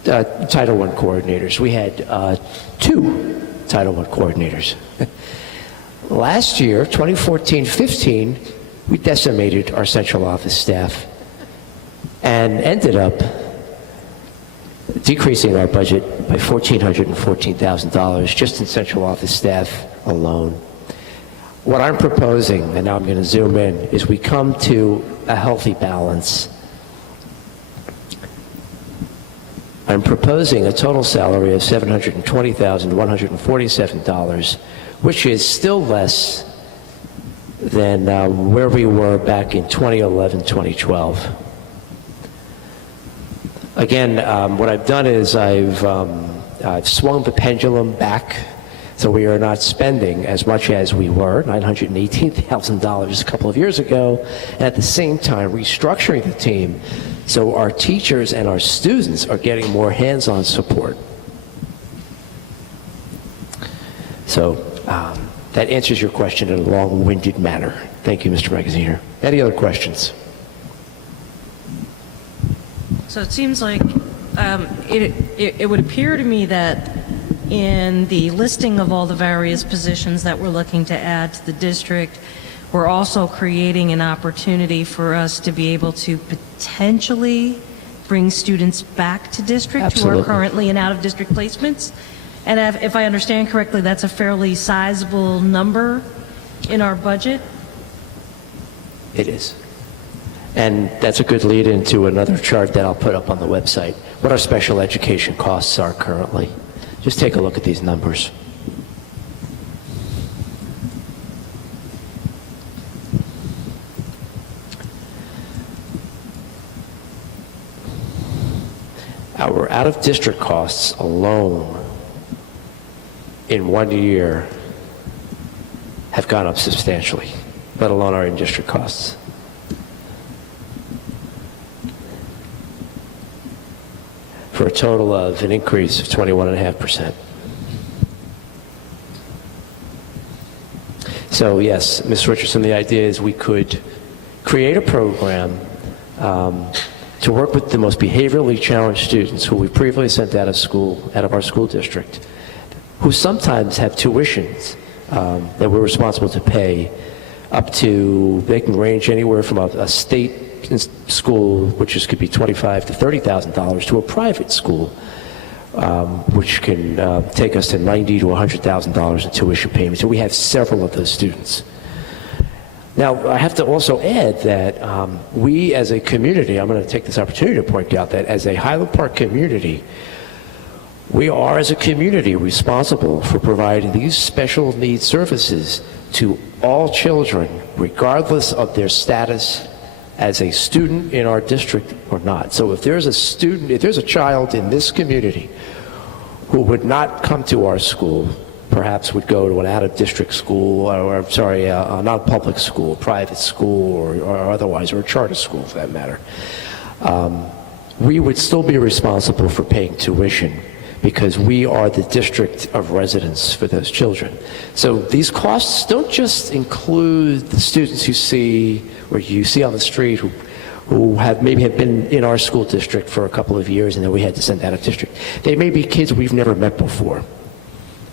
Title I coordinators. We had 2 Title I coordinators. Last year, 2014-15, we decimated our central office staff and ended up decreasing our budget by $1,414,000 just in central office staff alone. What I'm proposing, and now I'm going to zoom in, is we come to a healthy balance. I'm proposing a total salary of $720,147, which is still less than where we were back in 2011-2012. Again, what I've done is I've swung the pendulum back, so we are not spending as much as we were, $918,000 a couple of years ago, and at the same time restructuring the team so our teachers and our students are getting more hands-on support. So that answers your question in a long-winded manner. Thank you, Mr. Magaziner. Any other questions? So it seems like it would appear to me that in the listing of all the various positions that we're looking to add to the district, we're also creating an opportunity for us to be able to potentially bring students back to district Absolutely. who are currently in out-of-district placements. And if I understand correctly, that's a fairly sizable number in our budget. It is. And that's a good lead into another chart that I'll put up on the website, what our special education costs are currently. Just take a look at these numbers. Our out-of-district costs alone in 1 year have gone up substantially, let alone our in-district costs. For a total of an increase of 21.5%. So yes, Ms. Richardson, the idea is we could create a program to work with the most behaviorally challenged students who we previously sent out of school, out of our school district, who sometimes have tuitions that we're responsible to pay up to, they can range anywhere from a state school, which could be $25,000 to $30,000, to a private school, which can take us to $90,000 to $100,000 in tuition payments. And we have several of those students. Now, I have to also add that we as a community, I'm going to take this opportunity to point out that as a Highland Park community, we are as a community responsible for providing these special needs services to all children, regardless of their status as a student in our district or not. So if there's a student, if there's a child in this community who would not come to our school, perhaps would go to an out-of-district school, or sorry, not a public school, a private school, or otherwise, or a charter school for that matter, we would still be responsible for paying tuition because we are the district of residence for those children. So these costs don't just include the students you see, or you see on the street who have maybe have been in our school district for a couple of years and then we had to send out of district. They may be kids we've never met before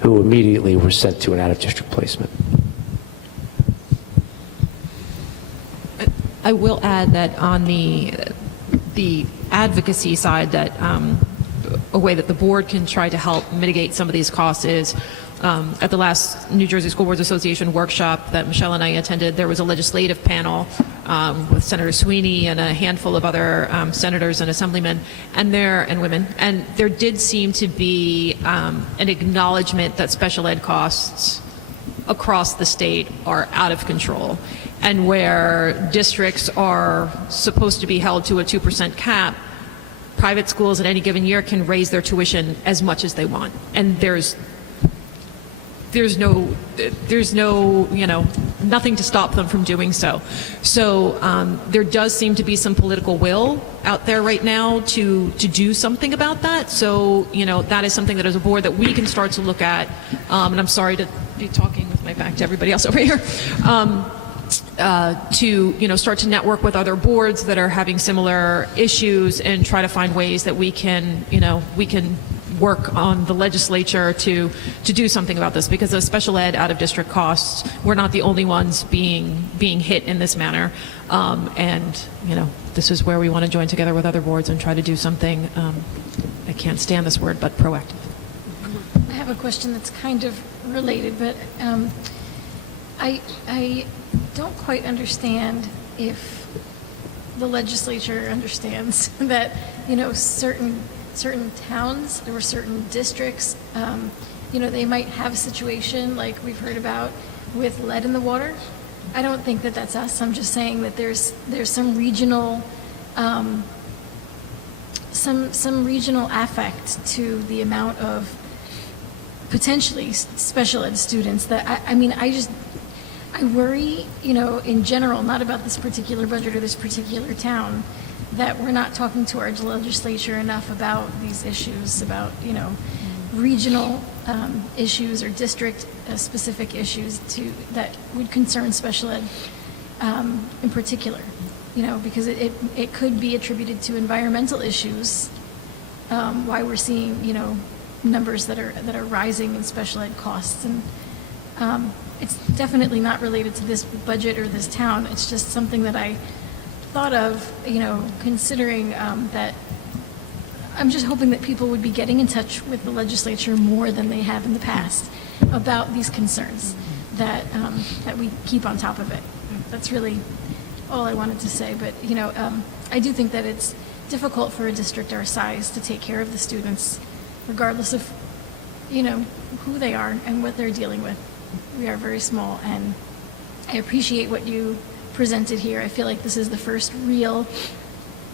who immediately were sent to an out-of-district placement. I will add that on the advocacy side, that a way that the board can try to help mitigate some of these costs is at the last New Jersey School Boards Association workshop that Michelle and I attended, there was a legislative panel with Senator Sweeney and a handful of other senators and assemblymen and women, and there did seem to be an acknowledgement that special ed costs across the state are out of control, and where districts are supposed to be held to a 2% cap, private schools at any given year can raise their tuition as much as they want, and there's no nothing to stop them from doing so. So there does seem to be some political will out there right now to do something about that. So, that is something that as a board that we can start to look at. And I'm sorry to be talking with my back to everybody else over here. To start to network with other boards that are having similar issues and try to find ways that we can work on the legislature to do something about this, because the special ed out of district costs, we're not the only ones being hit in this manner, and this is where we want to join together with other boards and try to do something. I can't stand this word, but proactive. I have a question that's kind of related, but I don't quite understand if the legislature understands that, certain towns or certain districts, they might have a situation like we've heard about with lead in the water. I don't think that that's us. I'm just saying that there's some regional some regional affect to the amount of potentially special ed students that I worry, in general, not about this particular budget or this particular town, that we're not talking to our legislature enough about these issues, about, regional issues or district specific issues that would concern special ed in particular, because it could be attributed to environmental issues, why we're seeing, numbers that are rising in special ed costs. And it's definitely not related to this budget or this town. It's just something that I thought of, considering that I'm just hoping that people would be getting in touch with the legislature more than they have in the past about these concerns, that we keep on top of it. That's really all I wanted to say. But, I do think that it's difficult for a district our size to take care of the students, regardless of, who they are and what they're dealing with. We are very small, and I appreciate what you presented here. I feel like this is the first real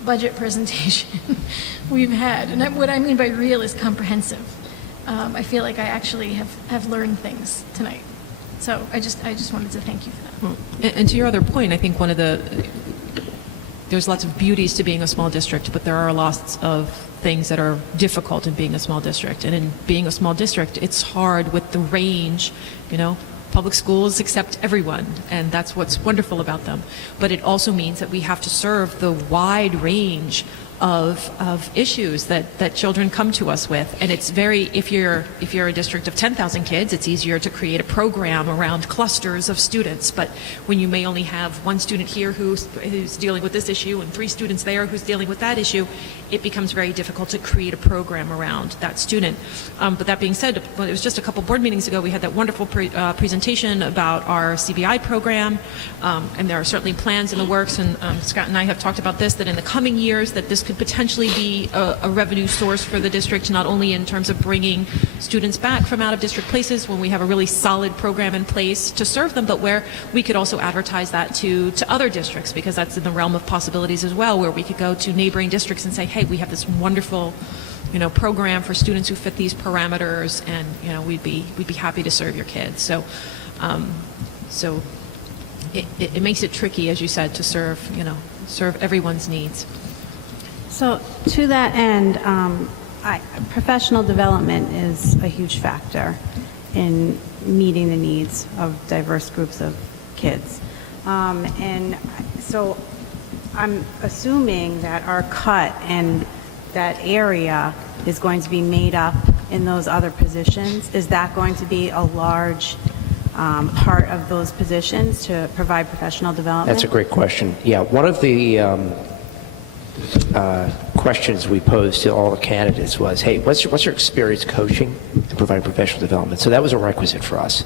budget presentation we've had. And what I mean by real is comprehensive. I feel like I actually have learned things tonight. So I just wanted to thank you for that. And to your other point, I think there's lots of beauties to being a small district, but there are lots of things that are difficult in being a small district. And in being a small district, it's hard with the range, Public schools accept everyone, and that's what's wonderful about them. But it also means that we have to serve the wide range of issues that children come to us with. And it's if you're a district of 10,000 kids, it's easier to create a program around clusters of students. But when you may only have one student here who's dealing with this issue and 3 students there who's dealing with that issue, it becomes very difficult to create a program around that student. But that being said, it was just a couple board meetings ago, we had that wonderful presentation about our CBI program, and there are certainly plans in the works, and Scott and I have talked about this, that in the coming years that this could potentially be a revenue source for the district, not only in terms of bringing students back from out of district places when we have a really solid program in place to serve them, but where we could also advertise that to other districts, because that's in the realm of possibilities as well, where we could go to neighboring districts and say, hey, we have this wonderful program for students who fit these parameters, and we'd be happy to serve your kids. So it makes it tricky, as you said, to serve everyone's needs. So to that end, professional development is a huge factor in meeting the needs of diverse groups of kids. And so I'm assuming that our cut and that area is going to be made up in those other positions. Is that going to be a large part of those positions to provide professional development? That's a great question. Yeah, one of the questions we posed to all the candidates was, hey, what's your experience coaching and providing professional development? So that was a requisite for us.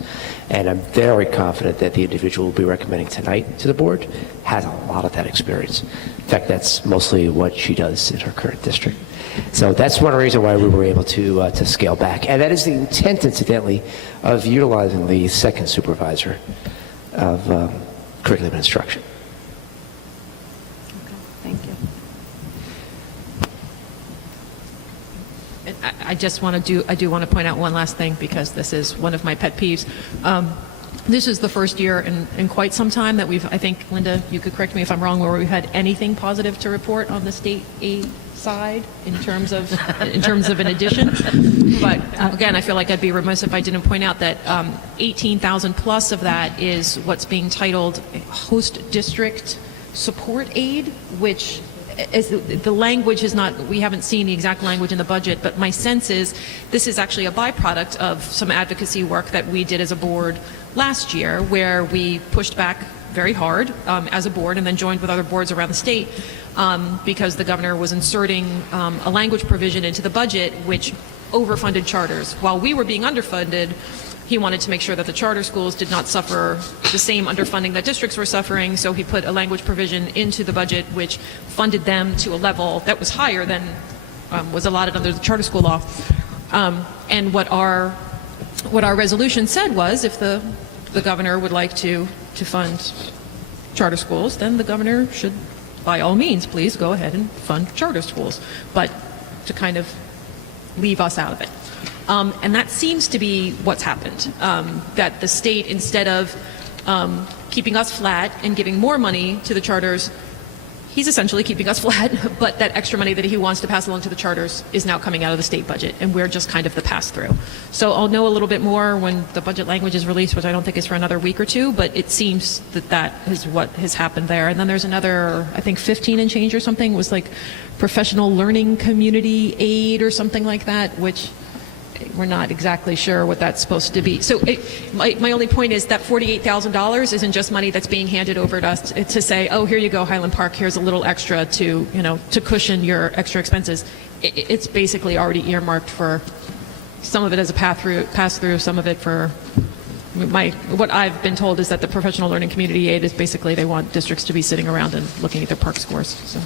And I'm very confident that the individual we'll be recommending tonight to the board has a lot of that experience. In fact, that's mostly what she does in her current district. So that's one reason why we were able to scale back. And that is the intent, incidentally, of utilizing the second supervisor of curriculum and instruction. Okay, thank you. I do want to point out one last thing, because this is one of my pet peeves. This is the first year in quite some time that we've, I think, Linda, you could correct me if I'm wrong, where we've had anything positive to report on the state aid side in terms of an addition. But again, I feel like I'd be remiss if I didn't point out that 18,000 plus of that is what's being titled host district support aid, which is, the language is not, we haven't seen the exact language in the budget, but my sense is this is actually a byproduct of some advocacy work that we did as a board last year, where we pushed back very hard as a board and then joined with other boards around the state because the governor was inserting a language provision into the budget which overfunded charters. While we were being underfunded, he wanted to make sure that the charter schools did not suffer the same underfunding that districts were suffering, so he put a language provision into the budget which funded them to a level that was higher than was allotted under the charter school law. And what our resolution said was, if the governor would like to fund charter schools, then the governor should, by all means, please go ahead and fund charter schools, but to kind of leave us out of it. And that seems to be what's happened, that the state, instead of keeping us flat and giving more money to the charters, he's essentially keeping us flat, but that extra money that he wants to pass along to the charters is now coming out of the state budget, and we're just kind of the pass-through. So I'll know a little bit more when the budget language is released, which I don't think is for another week or two, but it seems that that is what has happened there. And then there's another, I think 15 and change or something, was like professional learning community aid or something like that, which we're not exactly sure what that's supposed to be. So my only point is that $48,000 isn't just money that's being handed over to us to say, oh, here you go, Highland Park, here's a little extra to, to cushion your extra expenses. It's basically already earmarked for some of it as a pass-through, some of it for what I've been told is that the professional learning community aid is basically they want districts to be sitting around and looking at their park scores. So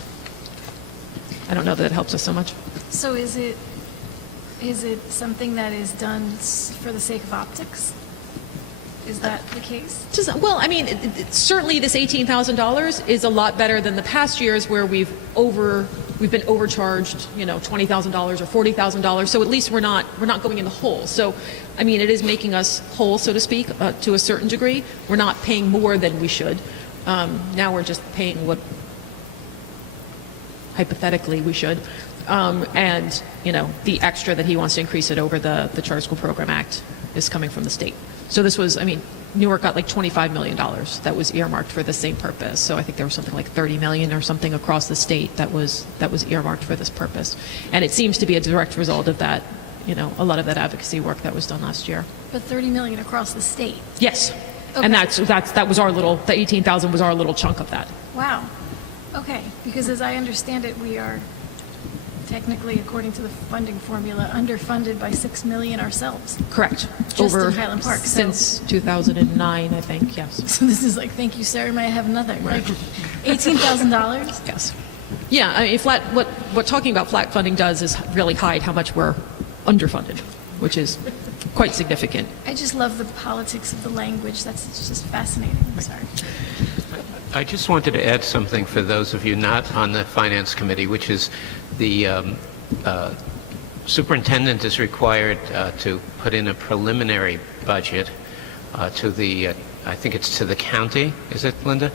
I don't know that it helps us so much. So is it something that is done for the sake of optics? Is that the case? Well, I mean, certainly this $18,000 is a lot better than the past years where we've been overcharged, $20,000 or $40,000. So at least we're not going in the hole. So, I mean, it is making us whole, so to speak, to a certain degree. We're not paying more than we should. Now we're just paying what hypothetically we should. And, the extra that he wants to increase it over the Charter School Program Act is coming from the state. So this was, Newark got like $25 million that was earmarked for the same purpose. So I think there was something like 30 million or something across the state that was earmarked for this purpose. And it seems to be a direct result of that, a lot of that advocacy work that was done last year. But 30 million across the state? Yes. Okay. And that was our little, the 18,000 was our little chunk of that. Wow. Okay. Because as I understand it, we are technically, according to the funding formula, underfunded by $6 million ourselves. Correct. Just in Highland Park. Since 2009, I think, yes. So this is like, thank you, sir, may I have another? Right. Like $18,000? Yes. Yeah, I mean, what talking about flat funding does is really hide how much we're underfunded, which is quite significant. I just love the politics of the language. It's just fascinating. I'm sorry. I just wanted to add something for those of you not on the Finance Committee, which is the superintendent is required to put in a preliminary budget to the, I think it's to the county, is it, Linda?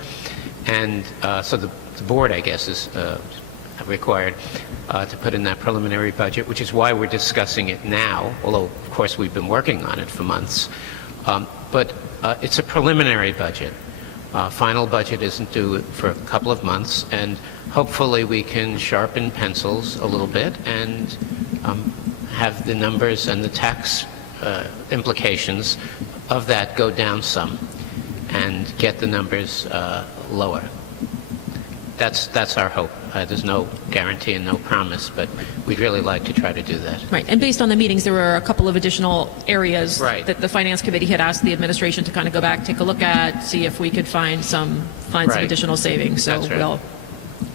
And so the board, I guess, is required to put in that preliminary budget, which is why we're discussing it now, although, of course, we've been working on it for months. But it's a preliminary budget. Final budget isn't due for a couple of months, and hopefully we can sharpen pencils a little bit and have the numbers and the tax implications of that go down some and get the numbers lower. That's our hope. There's no guarantee and no promise, but we'd really like to try to do that. Right, and based on the meetings, there were a couple of additional areas that the Finance Committee had asked the administration to kind of go back, take a look at, see if we could find some additional savings. So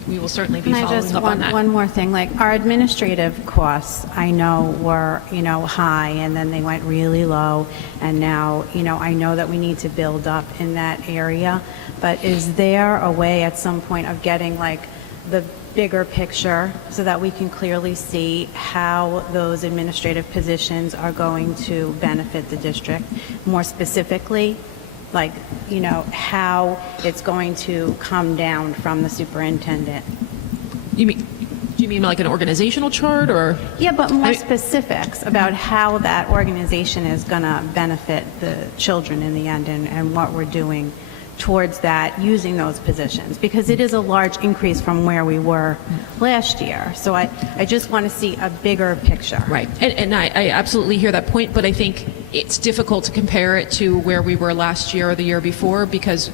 we will certainly be following up on that. One more thing, like our administrative costs, I know were, high, and then they went really low, and now, I know that we need to build up in that area, but is there a way at some point of getting like the bigger picture so that we can clearly see how those administrative positions are going to benefit the district? More specifically, like, how it's going to come down from the superintendent. Do you mean like an organizational chart, or? Yeah, but more specifics about how that organization is going to benefit the children in the end, and what we're doing towards that using those positions, because it is a large increase from where we were last year. So I just want to see a bigger picture. Right. And I absolutely hear that point, but I think it's difficult to compare it to where we were last year or the year before, because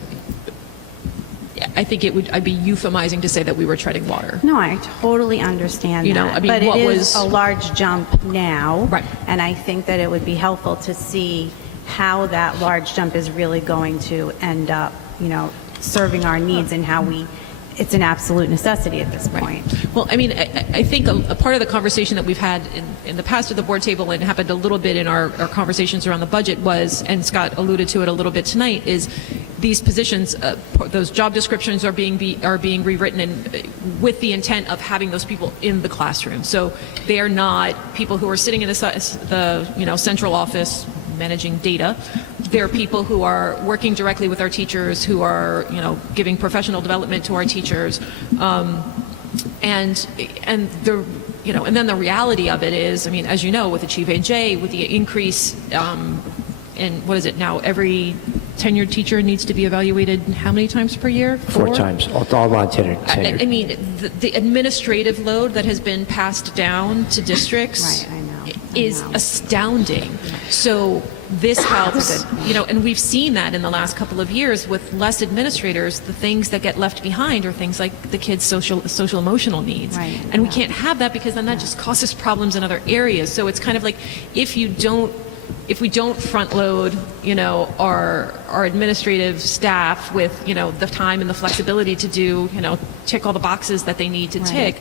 I think I'd be euphemizing to say that we were treading water. No, I totally understand that. I mean, but what it is was a large jump now. Right. And I think that it would be helpful to see how that large jump is really going to end up, serving our needs, and how it's an absolute necessity at this point. Well, I mean, I think a part of the conversation that we've had in the past at the board table, and happened a little bit in our conversations around the budget, was, and Scott alluded to it a little bit tonight, is these positions, those job descriptions are being rewritten, and with the intent of having those people in the classroom. So they are not people who are sitting in the central office managing data. They're people who are working directly with our teachers, who are giving professional development to our teachers, and then the reality of it is, I mean, as you know, with Achieve AJ, with the increase in, what is it now, every tenured teacher needs to be evaluated how many times per year? 4 times, all non-tenured. I mean, the administrative load that has been passed down to districts is astounding. So this helps, and we've seen that in the last couple of years with less administrators. The things that get left behind are things like the kids' social emotional needs. Right. And we can't have that, because then that just causes problems in other areas. So it's kind of like, if we don't front load, our administrative staff with, the time and the flexibility to do, tick all the boxes that they need to tick,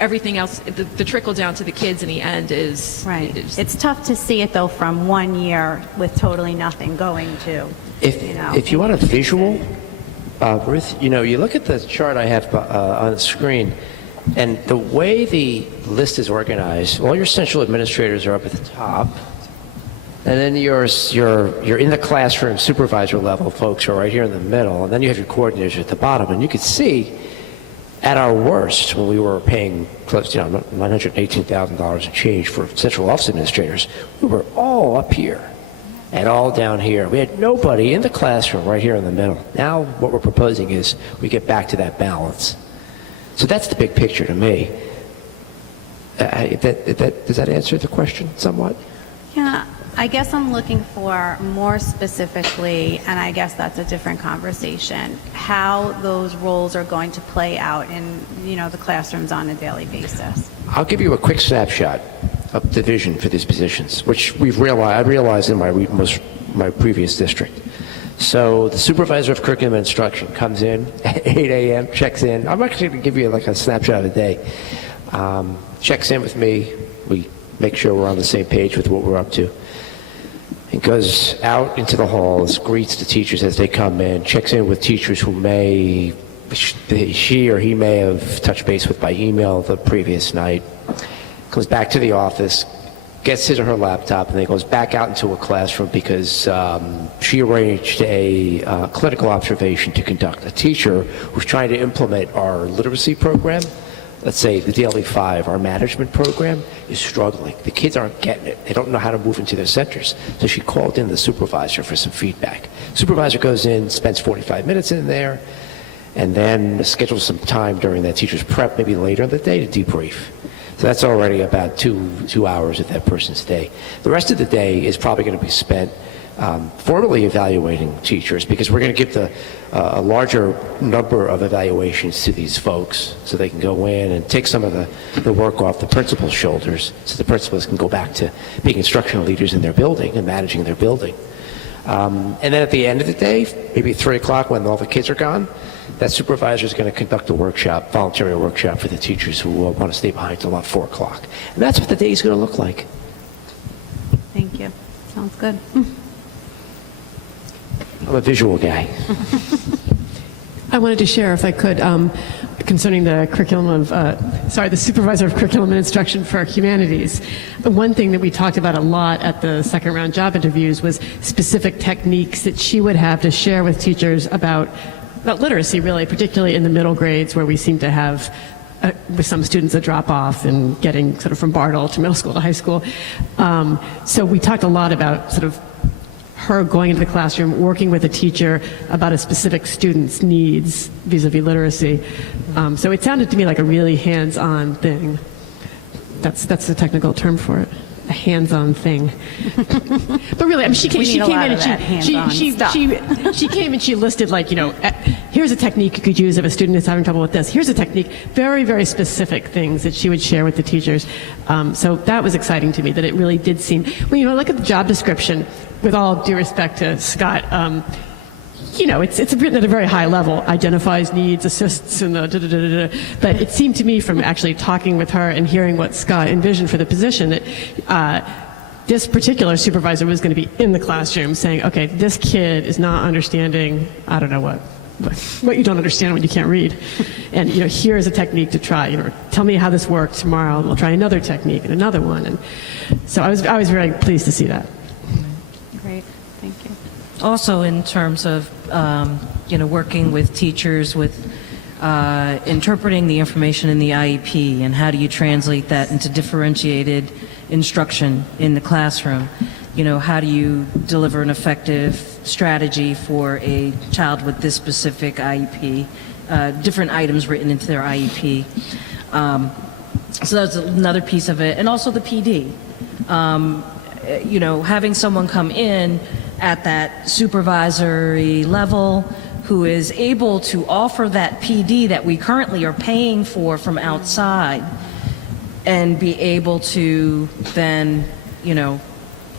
everything else, the trickle down to the kids in the end is... Right. It's tough to see it, though, from 1 year with totally nothing going to, If you want a visual, Ruth, you look at the chart I have on the screen, and the way the list is organized, all your central administrators are up at the top, and then your in the classroom supervisor level folks are right here in the middle, and then you have your coordinators at the bottom. And you can see, at our worst, when we were paying close to $918,000 in change for central office administrators, we were all up here and all down here. We had nobody in the classroom right here in the middle. Now what we're proposing is we get back to that balance. So that's the big picture to me. Does that answer the question somewhat? Yeah, I guess I'm looking for more specifically, and I guess that's a different conversation, how those roles are going to play out in, the classrooms on a daily basis. I'll give you a quick snapshot of the vision for these positions, which I realized in my previous district. So the supervisor of curriculum and instruction comes in at 8 a.m., checks in. I'm actually going to give you like a snapshot of the day. Checks in with me. We make sure we're on the same page with what we're up to. And goes out into the halls, greets the teachers as they come in, checks in with teachers who she or he may have touched base with by email the previous night, comes back to the office, gets his or her laptop, and then goes back out into a classroom because she arranged a clinical observation to conduct. A teacher who's trying to implement our literacy program, let's say the Daily 5, our management program, is struggling. The kids aren't getting it. They don't know how to move into their centers. So she called in the supervisor for some feedback. Supervisor goes in, spends 45 minutes in there, and then schedules some time during that teacher's prep, maybe later in the day, to debrief. So that's already about two hours of that person's day. The rest of the day is probably going to be spent formally evaluating teachers, because we're going to give a larger number of evaluations to these folks so they can go in and take some of the work off the principal's shoulders, so the principals can go back to being instructional leaders in their building and managing their building. And then at the end of the day, maybe 3 o'clock when all the kids are gone, that supervisor is going to conduct a workshop, voluntary workshop for the teachers who want to stay behind until about 4 o'clock. And that's what the day is going to look like. Thank you. Sounds good. I'm a visual guy. I wanted to share, if I could, concerning the curriculum of, the supervisor of curriculum and instruction for humanities. One thing that we talked about a lot at the second round job interviews was specific techniques that she would have to share with teachers about literacy, really, particularly in the middle grades where we seem to have with some students a drop off and getting sort of from Bartle to middle school to high school. So we talked a lot about sort of her going into the classroom, working with a teacher about a specific student's needs vis-a-vis literacy. So it sounded to me like a really hands-on thing. That's the technical term for it. A hands-on thing. But really, I mean, she came and she listed, like, here's a technique you could use if a student is having trouble with this. Here's a technique. Very, very specific things that she would share with the teachers. So that was exciting to me, that it really did seem, when I look at the job description, with all due respect to Scott, it's written at a very high level, identifies needs, assists, and but it seemed to me from actually talking with her and hearing what Scott envisioned for the position that this particular supervisor was going to be in the classroom saying, okay, this kid is not understanding, I don't know what you don't understand when you can't read. And, here's a technique to try. Tell me how this worked tomorrow, and we'll try another technique and another one. And so I was very pleased to see that. Great, thank you. Also, in terms of working with teachers with interpreting the information in the IEP, and how do you translate that into differentiated instruction in the classroom? How do you deliver an effective strategy for a child with this specific IEP? Different items written into their IEP. So that's another piece of it, and also the PD. Having someone come in at that supervisory level who is able to offer that PD that we currently are paying for from outside, and be able to then,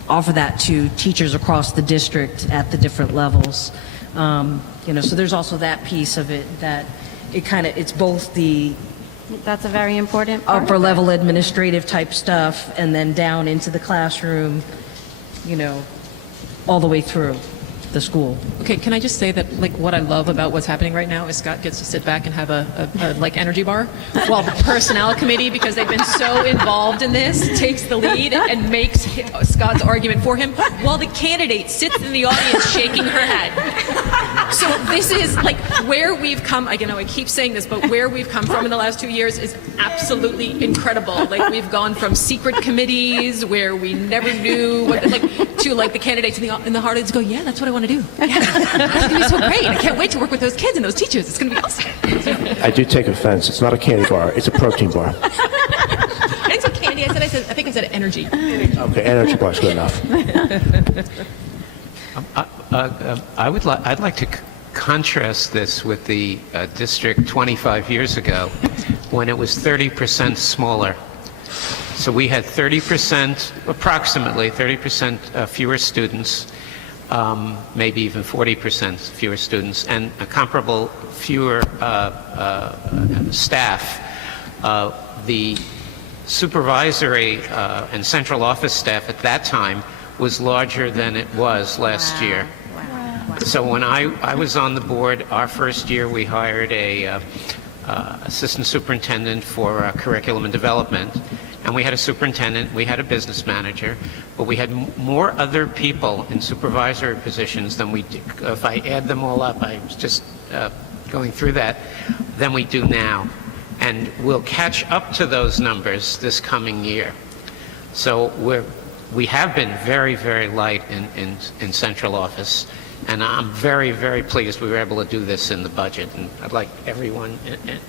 offer that to teachers across the district at the different levels. So there's also that piece of it, that it's both the That's a very important part. upper level administrative type stuff, and then down into the classroom, all the way through the school. Okay, can I just say that, like, what I love about what's happening right now is Scott gets to sit back and have a energy bar, while the personnel committee, because they've been so involved in this, takes the lead and makes Scott's argument for him, while the candidate sits in the audience shaking her head. So this is like where we've come. I know I keep saying this, but where we've come from in the last 2 years is absolutely incredible. Like, we've gone from secret committees where we never knew what, to the candidates in the audience go, yeah, that's what I want to do. Yeah, that's gonna be so great. I can't wait to work with those kids and those teachers. It's gonna be awesome. I do take offense. It's not a candy bar. It's a protein bar. I didn't say candy. I think I said energy. Okay, energy bar is good enough. I'd like to contrast this with the district 25 years ago, when it was 30% smaller. So we had approximately 30% fewer students, maybe even 40% fewer students, and a comparable fewer staff. The supervisory and central office staff at that time was larger than it was last year. So when I was on the board, our first year we hired a assistant superintendent for curriculum and development, and we had a superintendent, we had a business manager, but we had more other people in supervisory positions than we do. If I add them all up, I was just going through that, than we do now. And we'll catch up to those numbers this coming year. So we have been very, very light in central office, and I'm very, very pleased we were able to do this in the budget. And I'd like everyone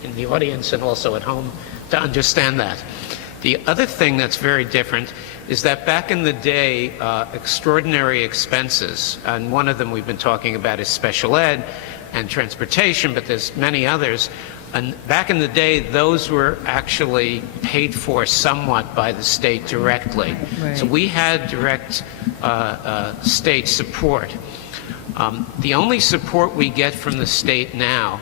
in the audience and also at home to understand that. The other thing that's very different is that back in the day, extraordinary expenses, and one of them we've been talking about is special ed and transportation, but there's many others. And back in the day, those were actually paid for somewhat by the state directly. Right. So we had direct state support. The only support we get from the state now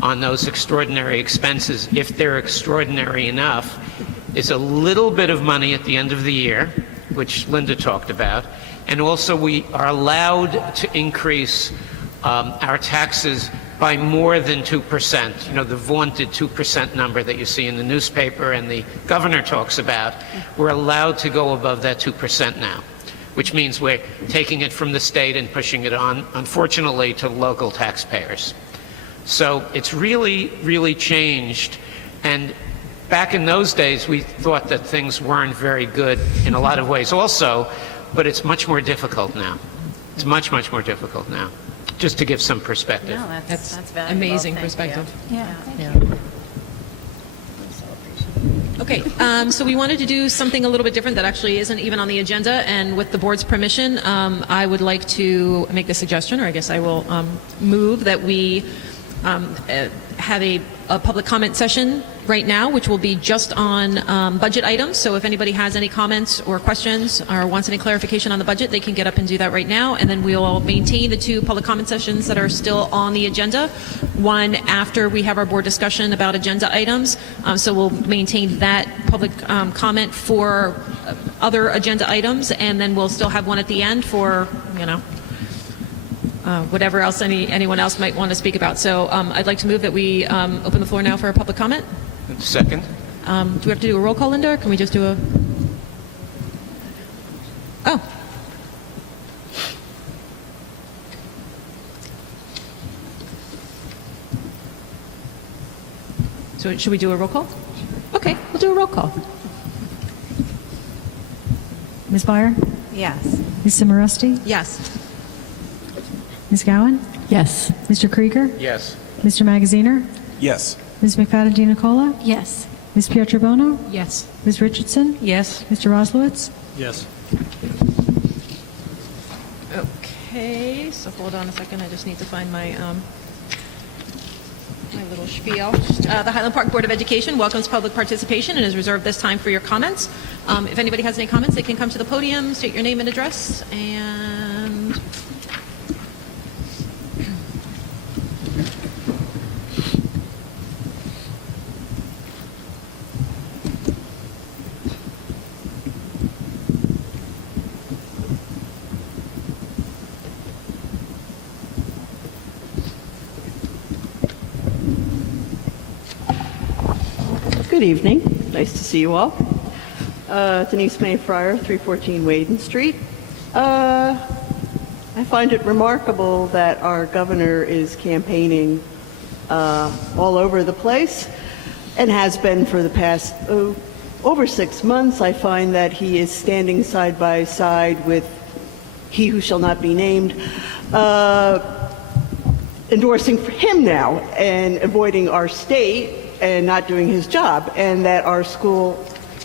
on those extraordinary expenses, if they're extraordinary enough, is a little bit of money at the end of the year, which Linda talked about, and also we are allowed to increase our taxes by more than 2%. You know, the vaunted 2% number that you see in the newspaper and the governor talks about. We're allowed to go above that 2% now, which means we're taking it from the state and pushing it on, unfortunately, to local taxpayers. So it's really, really changed. And back in those days, we thought that things weren't very good in a lot of ways also, but it's much more difficult now. It's much, much more difficult now, just to give some perspective. No, that's valuable. Amazing Thank perspective. you. Yeah. Okay, so we wanted to do something a little bit different that actually isn't even on the agenda, and with the board's permission, I would like to make the suggestion, or I guess I will move that we have a public comment session right now, which will be just on budget items. So if anybody has any comments or questions or wants any clarification on the budget, they can get up and do that right now. And then we'll maintain the 2 public comment sessions that are still on the agenda. One after we have our board discussion about agenda items. So we'll maintain that public comment for other agenda items, and then we'll still have one at the end for, you know, whatever else anyone else might want to speak about. So I'd like to move that we open the floor now for a public comment. Second. Do we have to do a roll call, Linda, or can we just do a... Oh. So should we do a roll call? Okay, we'll do a roll call. Ms. Byer? Yes. Ms. Cimarosti? Yes. Ms. Gowan? Yes. Mr. Krieger? Yes. Mr. Magaziner? Yes. Ms. McFadden Nicola? Yes. Ms. Pietrobono? Yes. Ms. Richardson? Yes. Mr. Roslowitz? Yes. Okay, so hold on a second. I just need to find my my little spiel. The Highland Park Board of Education welcomes public participation and has reserved this time for your comments. If anybody has any comments, they can come to the podium, state your name and address, and... Good evening. Nice to see you all. Denise Mayfryer, 314 Waden Street. I find it remarkable that our governor is campaigning all over the place and has been for the past over 6 months. I find that he is standing side by side with he who shall not be named, endorsing for him now and avoiding our state and not doing his job, and that our school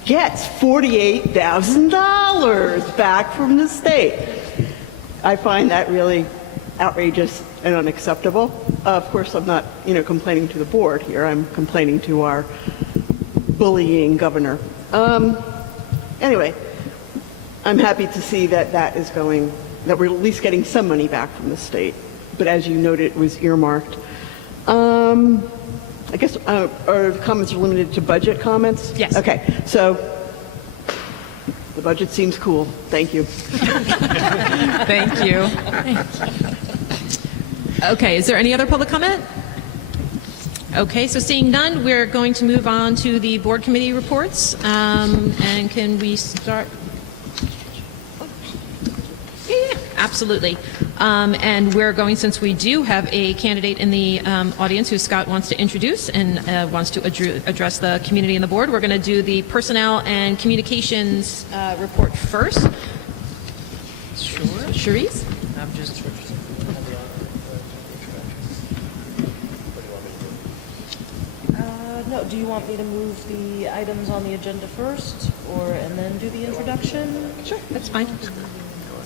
gets $48,000 back from the state. I find that really outrageous and unacceptable. Of course, I'm not, complaining to the board here. I'm complaining to our bullying governor. Anyway, I'm happy to see that that we're at least getting some money back from the state. But as you noted, it was earmarked. I guess our comments are limited to budget comments? Yes. Okay, so the budget seems cool. Thank you. Thank you. Okay, is there any other public comment? Okay, so seeing none, we're going to move on to the board committee reports. And can we start? Yeah, absolutely. And we're going, since we do have a candidate in the audience who Scott wants to introduce and wants to address the community and the board, we're going to do the personnel and communications report first. Sure. Cherise? I'm just... No, do you want me to move the items on the agenda first, and then do the introduction? Sure, that's fine.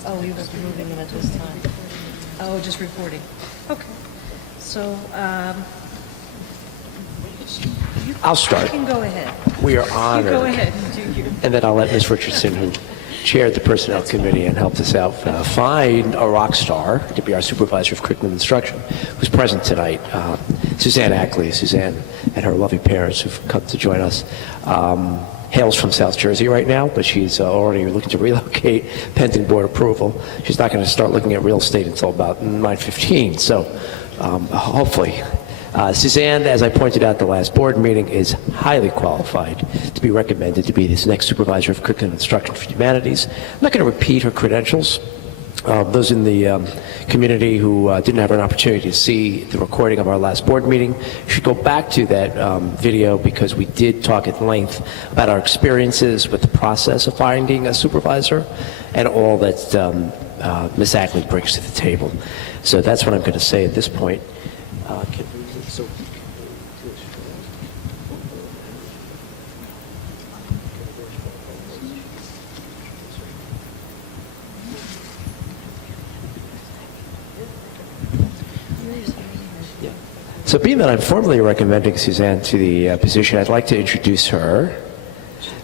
Oh, you were moving them at this time. Oh, just reporting. Okay. So, I'll start. you can go ahead. We are You honored. go ahead and do your... And then I'll let Ms. Richardson, who chaired the Personnel Committee and helped us out, find a rock star to be our supervisor of curriculum instruction, who's present tonight, Suzanne Ackley. Suzanne and her lovely parents who've come to join us. Hails from South Jersey right now, but she's already looking to relocate pending board approval. She's not going to start looking at real estate until about 9:15. So hopefully. Suzanne, as I pointed out at the last board meeting, is highly qualified to be recommended to be this next supervisor of curriculum instruction for humanities. I'm not going to repeat her credentials. Those in the community who didn't have an opportunity to see the recording of our last board meeting should go back to that video, because we did talk at length about our experiences with the process of finding a supervisor and all that Ms. Ackley brings to the table. So that's what I'm going to say at this point. So being that I'm formally recommending Suzanne to the position, I'd like to introduce her.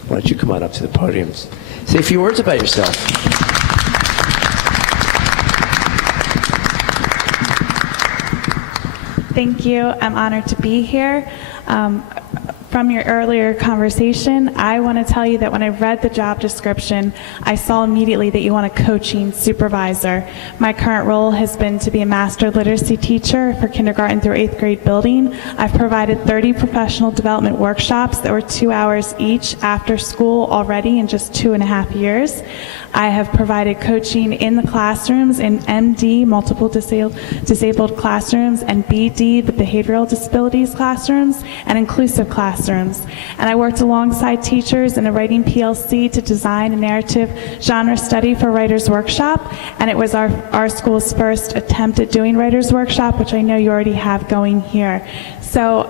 Why don't you come on up to the podium? Say a few words about yourself. Thank you. I'm honored to be here. From your earlier conversation, I want to tell you that when I read the job description, I saw immediately that you want a coaching supervisor. My current role has been to be a master literacy teacher for kindergarten through 8th grade building. I've provided 30 professional development workshops that were 2 hours each after school already in just 2.5 years. I have provided coaching in the classrooms in MD, multiple disabled classrooms, and BD, the behavioral disabilities classrooms, and inclusive classrooms. And I worked alongside teachers in a writing PLC to design a narrative genre study for Writers Workshop, and it was our school's first attempt at doing Writers Workshop, which I know you already have going here. So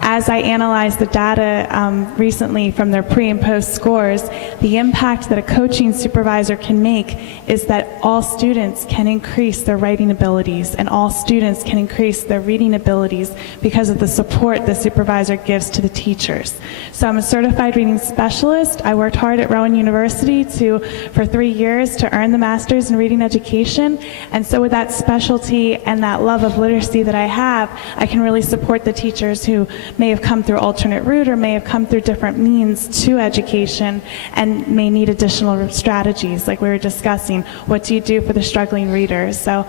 as I analyzed the data recently from their pre and post scores, the impact that a coaching supervisor can make is that all students can increase their writing abilities and all students can increase their reading abilities because of the support the supervisor gives to the teachers. So I'm a certified reading specialist. I worked hard at Rowan University for 3 years to earn the master's in reading education, and so with that specialty and that love of literacy that I have, I can really support the teachers who may have come through alternate route or may have come through different means to education and may need additional strategies like we were discussing. What do you do for the struggling readers? So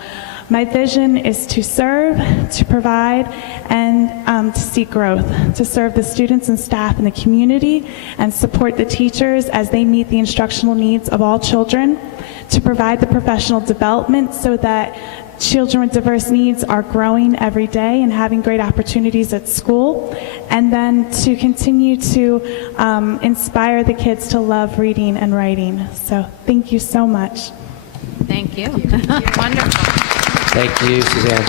my vision is to serve, to provide, and to seek growth, to serve the students and staff in the community and support the teachers as they meet the instructional needs of all children, to provide the professional development so that children with diverse needs are growing every day and having great opportunities at school, and then to continue to inspire the kids to love reading and writing. So thank you so much. Thank you. Wonderful. Thank you, Suzanne.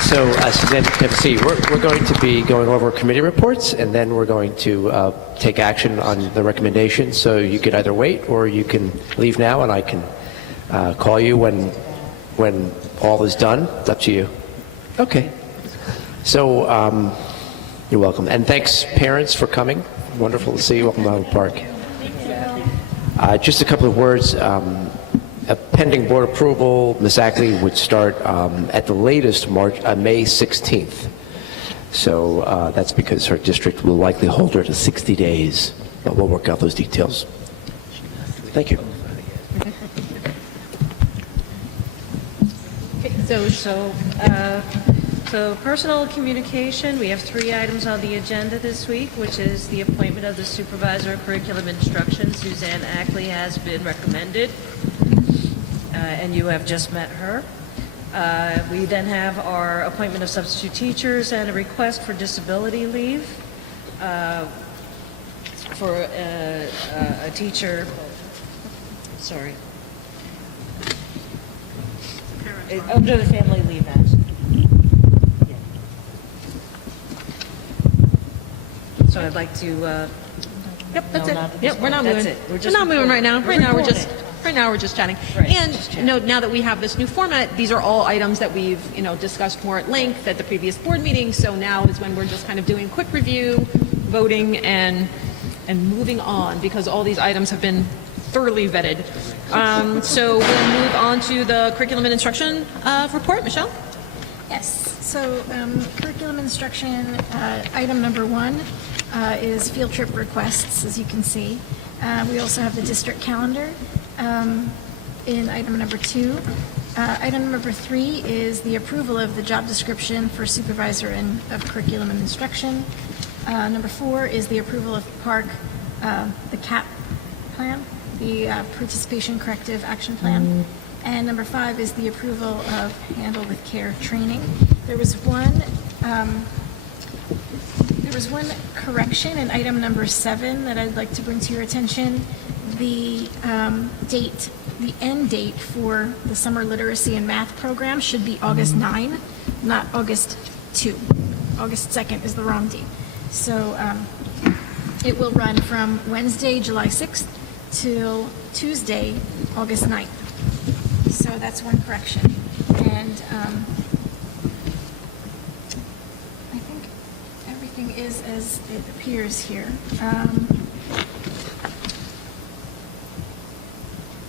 So, Suzanne, have a seat. We're going to be going over committee reports, and then we're going to take action on the recommendations. So you could either wait, or you can leave now, and I can call you when all is done. It's up to you. Okay. So you're welcome. And thanks, parents, for coming. Wonderful to see you. Welcome to Highland Park. Just a couple of words. Pending board approval, Ms. Ackley would start at the latest May 16th. So that's because her district will likely hold her to 60 days. But we'll work out those details. Thank you. So personal communication, we have 3 items on the agenda this week, which is the appointment of the supervisor of curriculum instruction. Suzanne Ackley has been recommended, and you have just met her. We then have our appointment of substitute teachers and a request for disability leave for a teacher. Sorry. Under the Family Leave Act. So I'd like to. Yep, that's no, it. not Yep, we're not that's moving. It. We're not moving right now. Right now we're just chatting. Right, And just chatting. now that we have this new format, these are all items that we've discussed more at length at the previous board meeting. So now is when we're just kind of doing quick review, voting, and moving on, because all these items have been thoroughly vetted. So we'll move on to the curriculum and instruction report. Michelle? Yes. So curriculum instruction, item number 1 is field trip requests, as you can see. We also have the district calendar in item number 2. Item number 3 is the approval of the job description for supervisor of curriculum and instruction. Number 4 is the approval of the CAP plan, the Participation Corrective Action Plan. And number 5 is the approval of Handle with Care training. There was one correction in item number 7 that I'd like to bring to your attention. The end date for the summer literacy and math program should be August 9, not August 2. August 2nd is the wrong date. So it will run from Wednesday, July 6th till Tuesday, August 9th. So that's one correction. And I think everything is as it appears here.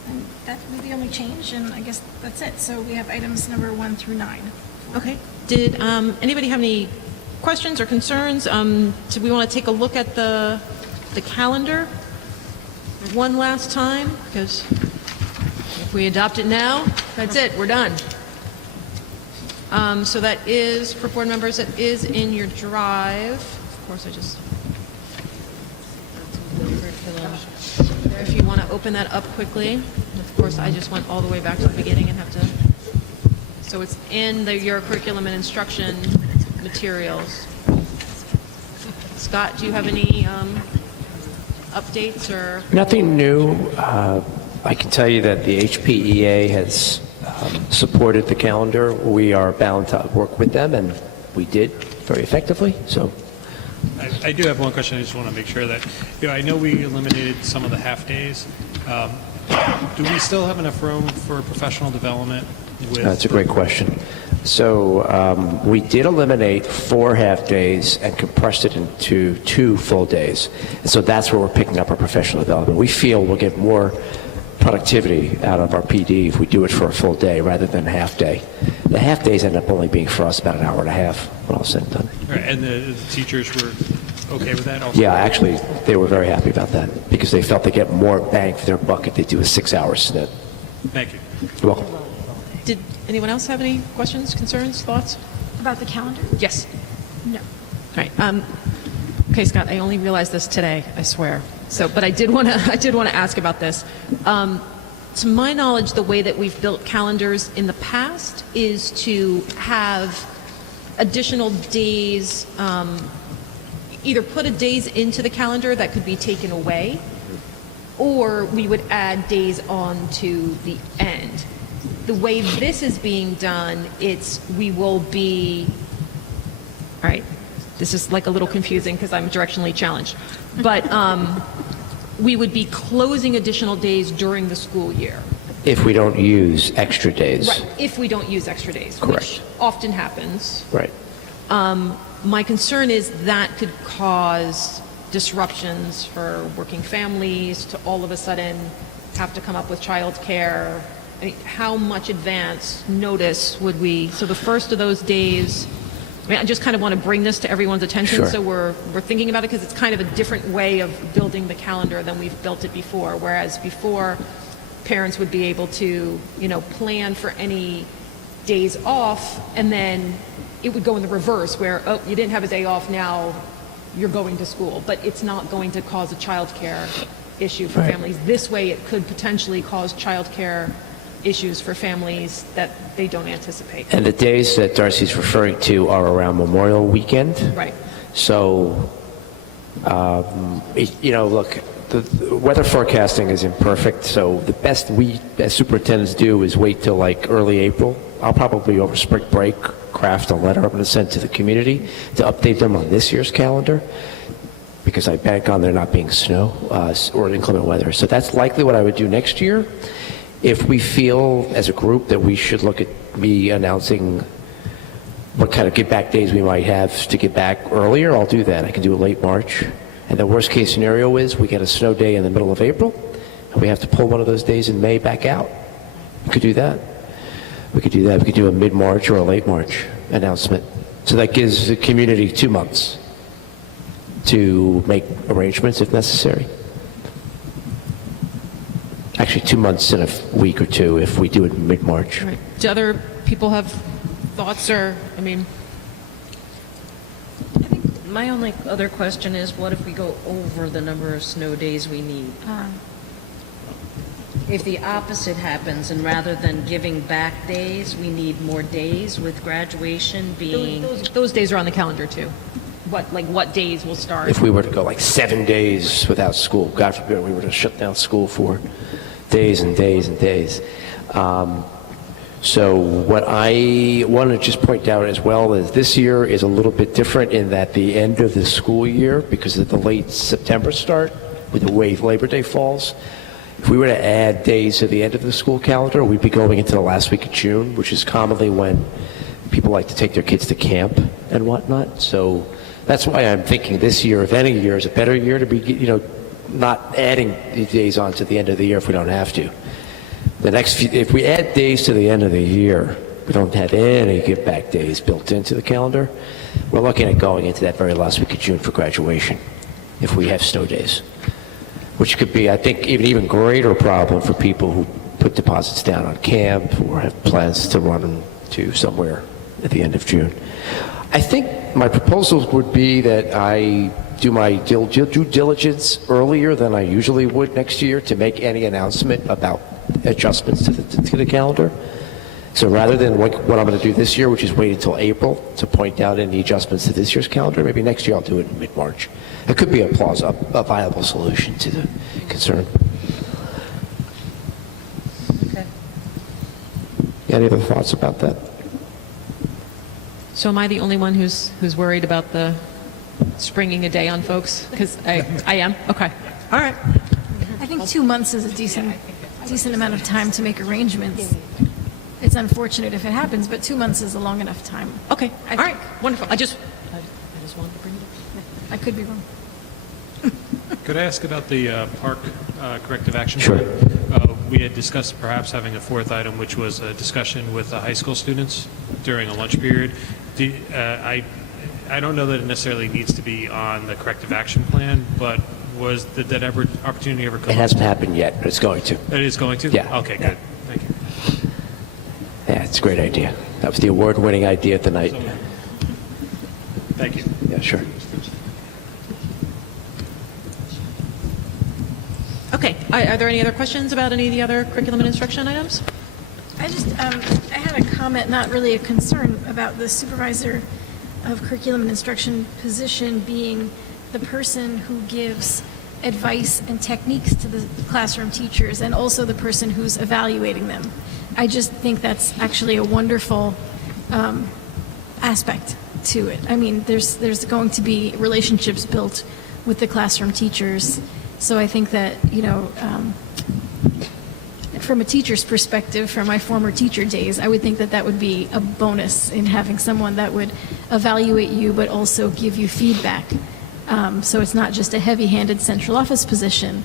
And that would be the only change, and I guess that's it. So we have items number 1 through 9. Okay. Did anybody have any questions or concerns? Do we want to take a look at the calendar one last time? Because if we adopt it now, that's it. We're done. So that is, for board members, it is in your drive. Of course, I just... If you want to open that up quickly. Of course, I just went all the way back to the beginning and have to... So it's in your curriculum and instruction materials. Scott, do you have any updates or? Nothing new. I can tell you that the HPEA has supported the calendar. We are bound to work with them, and we did very effectively. So, I do have one question. I just want to make sure that, I know we eliminated some of the half days. Do we still have enough room for professional development? That's a great question. So we did eliminate 4 half days and compressed it into 2 full days. And so that's where we're picking up our professional development. We feel we'll get more productivity out of our PD if we do it for a full day rather than half day. The half days end up only being for us about an hour and a half when all said and done. Right, and the teachers were okay with that also? Yeah, actually, they were very happy about that because they felt they get more bang for their buck if they do a 6-hour snip. Thank you. You're welcome. Did anyone else have any questions, concerns, thoughts? About the calendar? Yes. No. All right. Okay, Scott, I only realized this today, I swear. So, but I did want to ask about this. To my knowledge, the way that we've built calendars in the past is to have additional days, either put a days into the calendar that could be taken away, or we would add days on to the end. The way this is being done, we will be, all right, this is like a little confusing because I'm directionally challenged, but we would be closing additional days during the school year. If we don't use extra days. Right, if we don't use extra days, Correct. which often happens. Right. My concern is that could cause disruptions for working families to all of a sudden have to come up with childcare. I mean, how much advance notice would we, so the first of those days, I just kind of want to bring this to everyone's attention. Sure. So we're thinking about it because it's kind of a different way of building the calendar than we've built it before. Whereas before, parents would be able to, plan for any days off, and then it would go in the reverse where, oh, you didn't have a day off, now you're going to school. But it's not going to cause a childcare issue for families. This way, it could potentially cause childcare issues for families that they don't anticipate. And the days that Darcy's referring to are around Memorial Weekend. Right. So, look, the weather forecasting is imperfect, so the best we as superintendents do is wait till like early April. I'll probably over spring break craft a letter I'm going to send to the community to update them on this year's calendar, because I bank on there not being snow or inclement weather. So that's likely what I would do next year. If we feel as a group that we should look at me announcing what kind of give back days we might have to get back earlier, I'll do that. I can do it late March. And the worst case scenario is we get a snow day in the middle of April and we have to pull one of those days in May back out. We could do that. We could do that. We could do a mid-March or a late March announcement. So that gives the community 2 months to make arrangements if necessary. Actually, 2 months and a week or two if we do it mid-March. Right. Do other people have thoughts or, I mean, My only other question is, what if we go over the number of snow days we need? If the opposite happens, and rather than giving back days, we need more days, with graduation being... those days are on the calendar too. What days will start? If we were to go like 7 days without school, God forbid we were to shut down school for days and days and days. So what I want to just point out as well is this year is a little bit different in that the end of the school year, because of the late September start, with the way Labor Day falls, if we were to add days to the end of the school calendar, we'd be going into the last week of June, which is commonly when people like to take their kids to camp and whatnot. So that's why I'm thinking this year, if any year, is a better year to be, not adding these days on to the end of the year if we don't have to. If we add days to the end of the year, we don't have any give back days built into the calendar, we're looking at going into that very last week of June for graduation, if we have snow days, which could be, I think, even greater problem for people who put deposits down on camp or have plans to run them to somewhere at the end of June. I think my proposal would be that I do my due diligence earlier than I usually would next year to make any announcement about adjustments to the calendar. So rather than what I'm going to do this year, which is wait until April to point out any adjustments to this year's calendar, maybe next year I'll do it in mid-March. It could be a viable solution to the concern. Okay. Any other thoughts about that? So am I the only one who's worried about the springing a day on folks? Because I am? Okay. All right. I think 2 months is a decent amount of time to make arrangements. It's unfortunate if it happens, but 2 months is a long enough time. Okay. All right. Wonderful. I just wanted to bring it up. I could be wrong. Could I ask about the park corrective action Sure. plan? We had discussed perhaps having a fourth item, which was a discussion with the high school students during a lunch period. I don't know that it necessarily needs to be on the corrective action plan, but did that opportunity ever come up? It hasn't happened yet, but it's going to. It is going to? Yeah. Okay, good. Thank you. Yeah, it's a great idea. That was the award-winning idea of the night. Thank you. Yeah, sure. Okay. Are there any other questions about any of the other curriculum and instruction items? I had a comment, not really a concern, about the supervisor of curriculum and instruction position being the person who gives advice and techniques to the classroom teachers, and also the person who's evaluating them. I just think that's actually a wonderful aspect to it. I mean, there's going to be relationships built with the classroom teachers, so I think that, from a teacher's perspective, from my former teacher days, I would think that that would be a bonus in having someone that would evaluate you but also give you feedback. So it's not just a heavy-handed central office position.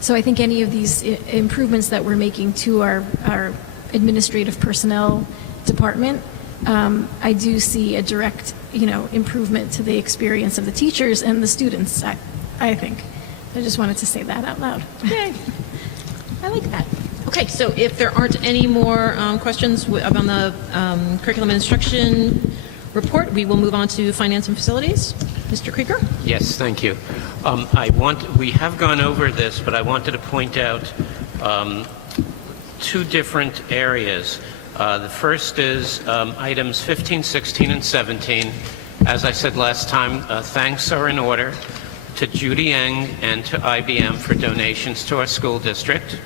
So I think any of these improvements that we're making to our administrative personnel department, I do see a direct, improvement to the experience of the teachers and the students, I think. I just wanted to say that out loud. Yay. I like that. Okay, so if there aren't any more questions on the curriculum and instruction report, we will move on to finance and facilities. Mr. Krieger? Yes, thank you. We have gone over this, but I wanted to point out two different areas. The first is items 15, 16, and 17. As I said last time, thanks are in order to Judy Eng and to IBM for donations to our school district,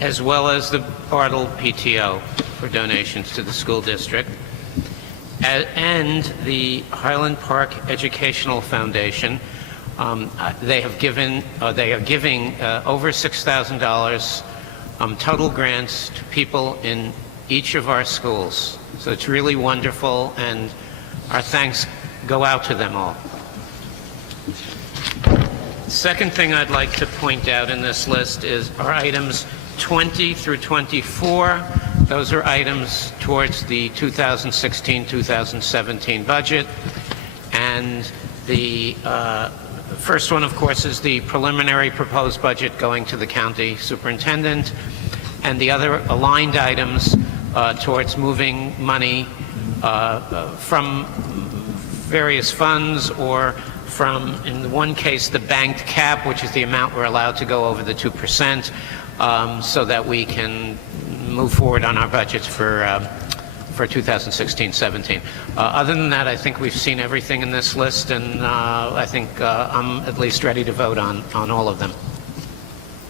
as well as the Bartle PTO for donations to the school district, and the Highland Park Educational Foundation. They are giving over $6,000 total grants to people in each of our schools. So it's really wonderful, and our thanks go out to them all. Second thing I'd like to point out in this list is our items 20 through 24. Those are items towards the 2016-2017 budget. And the first one, of course, is the preliminary proposed budget going to the county superintendent. and the other aligned items towards moving money from various funds, or from, in the one case, the banked cap, which is the amount we're allowed to go over the 2%, so that we can move forward on our budgets for 2016-17. Other than that, I think we've seen everything in this list, and I think I'm at least ready to vote on all of them.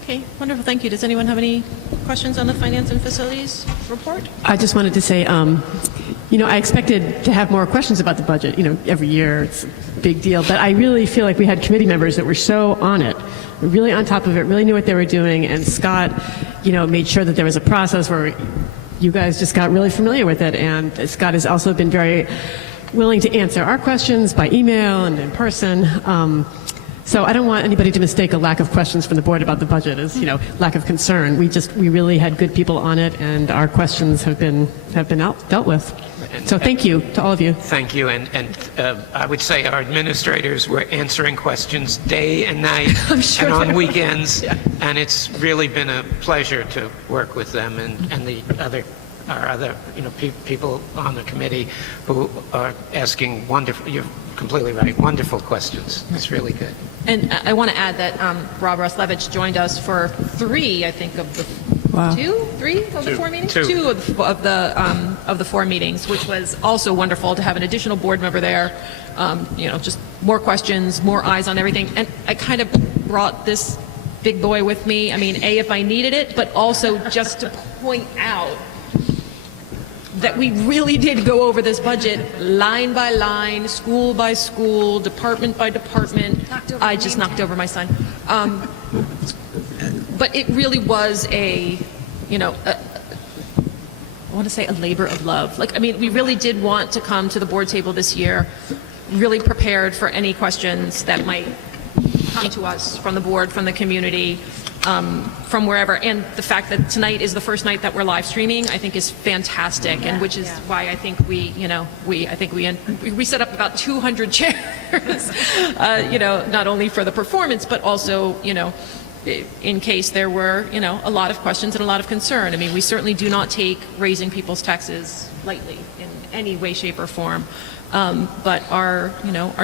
Okay, wonderful, thank you. Does anyone have any questions on the Finance and Facilities report? I just wanted to say, I expected to have more questions about the budget. Every year it's a big deal, but I really feel like we had committee members that were so on it, really on top of it, really knew what they were doing, and Scott, made sure that there was a process where you guys just got really familiar with it, and Scott has also been very willing to answer our questions by email and in person. So I don't want anybody to mistake a lack of questions from the board about the budget as, lack of concern. We really had good people on it, and our questions have been dealt with. So thank you to all of you. Thank you, and I would say our administrators were answering questions day and night and on weekends, and it's really been a pleasure to work with them and our other people on the committee who are asking wonderful. You're completely right. Wonderful questions. It's really good. And I want to add that Rob Roslevich joined us for 3 of the 3 of the 4 meetings? 2 of the 4 meetings, which was also wonderful to have an additional board member there. Just more questions, more eyes on everything. And I kind of brought this big boy with me. I mean, if I needed it, but also just to point out that we really did go over this budget line by line, school by school, department by department. I just knocked over my son. But it really was I want to say a labor of love. We really did want to come to the board table this year really prepared for any questions that might come to us from the board, from the community, from wherever. And the fact that tonight is the first night that we're live streaming, I think is fantastic, and which is why I think we set up about 200 chairs, not only for the performance, but also, in case there were, a lot of questions and a lot of concern. I mean, we certainly do not take raising people's taxes lightly in any way, shape, or form. But our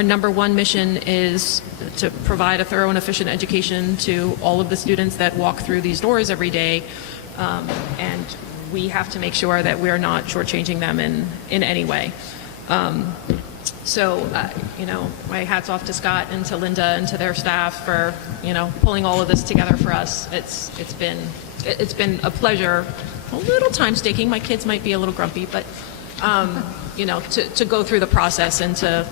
number one mission is to provide a thorough and efficient education to all of the students that walk through these doors every day. And we have to make sure that we're not shortchanging them in any way. So, my hat's off to Scott and to Linda and to their staff for, pulling all of this together for us. It's been a pleasure, a little time-taking. My kids might be a little grumpy, but, to go through the process and to,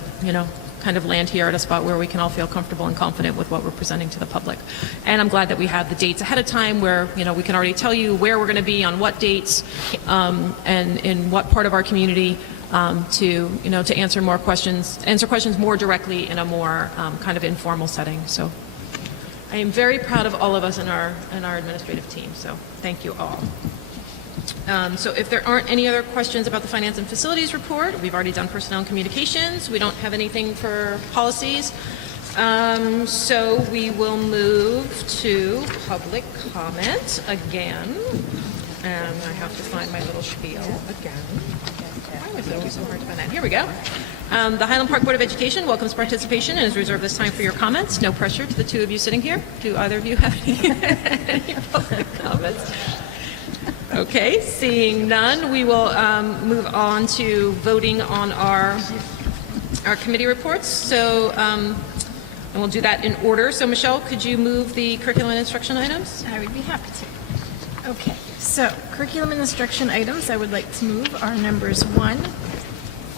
kind of land here at a spot where we can all feel comfortable and confident with what we're presenting to the public. And I'm glad that we have the dates ahead of time where, we can already tell you where we're going to be on what dates, and in what part of our community, to answer questions more directly in a more kind of informal setting. So I am very proud of all of us in our administrative team. So thank you all. So if there aren't any other questions about the Finance and Facilities report, we've already done Personnel and Communications. We don't have anything for policies. So we will move to public comment again. And I have to find my little spiel again. Why was it always so hard to find that? Here we go. The Highland Park Board of Education welcomes participation and has reserved this time for your comments. No pressure to the 2 of you sitting here. Do either of you have any public comments? Okay, seeing none, we will move on to voting on our committee reports. So, and we'll do that in order. So, Michelle, could you move the curriculum and instruction items? I would be happy to. Okay, so curriculum and instruction items I would like to move are numbers 1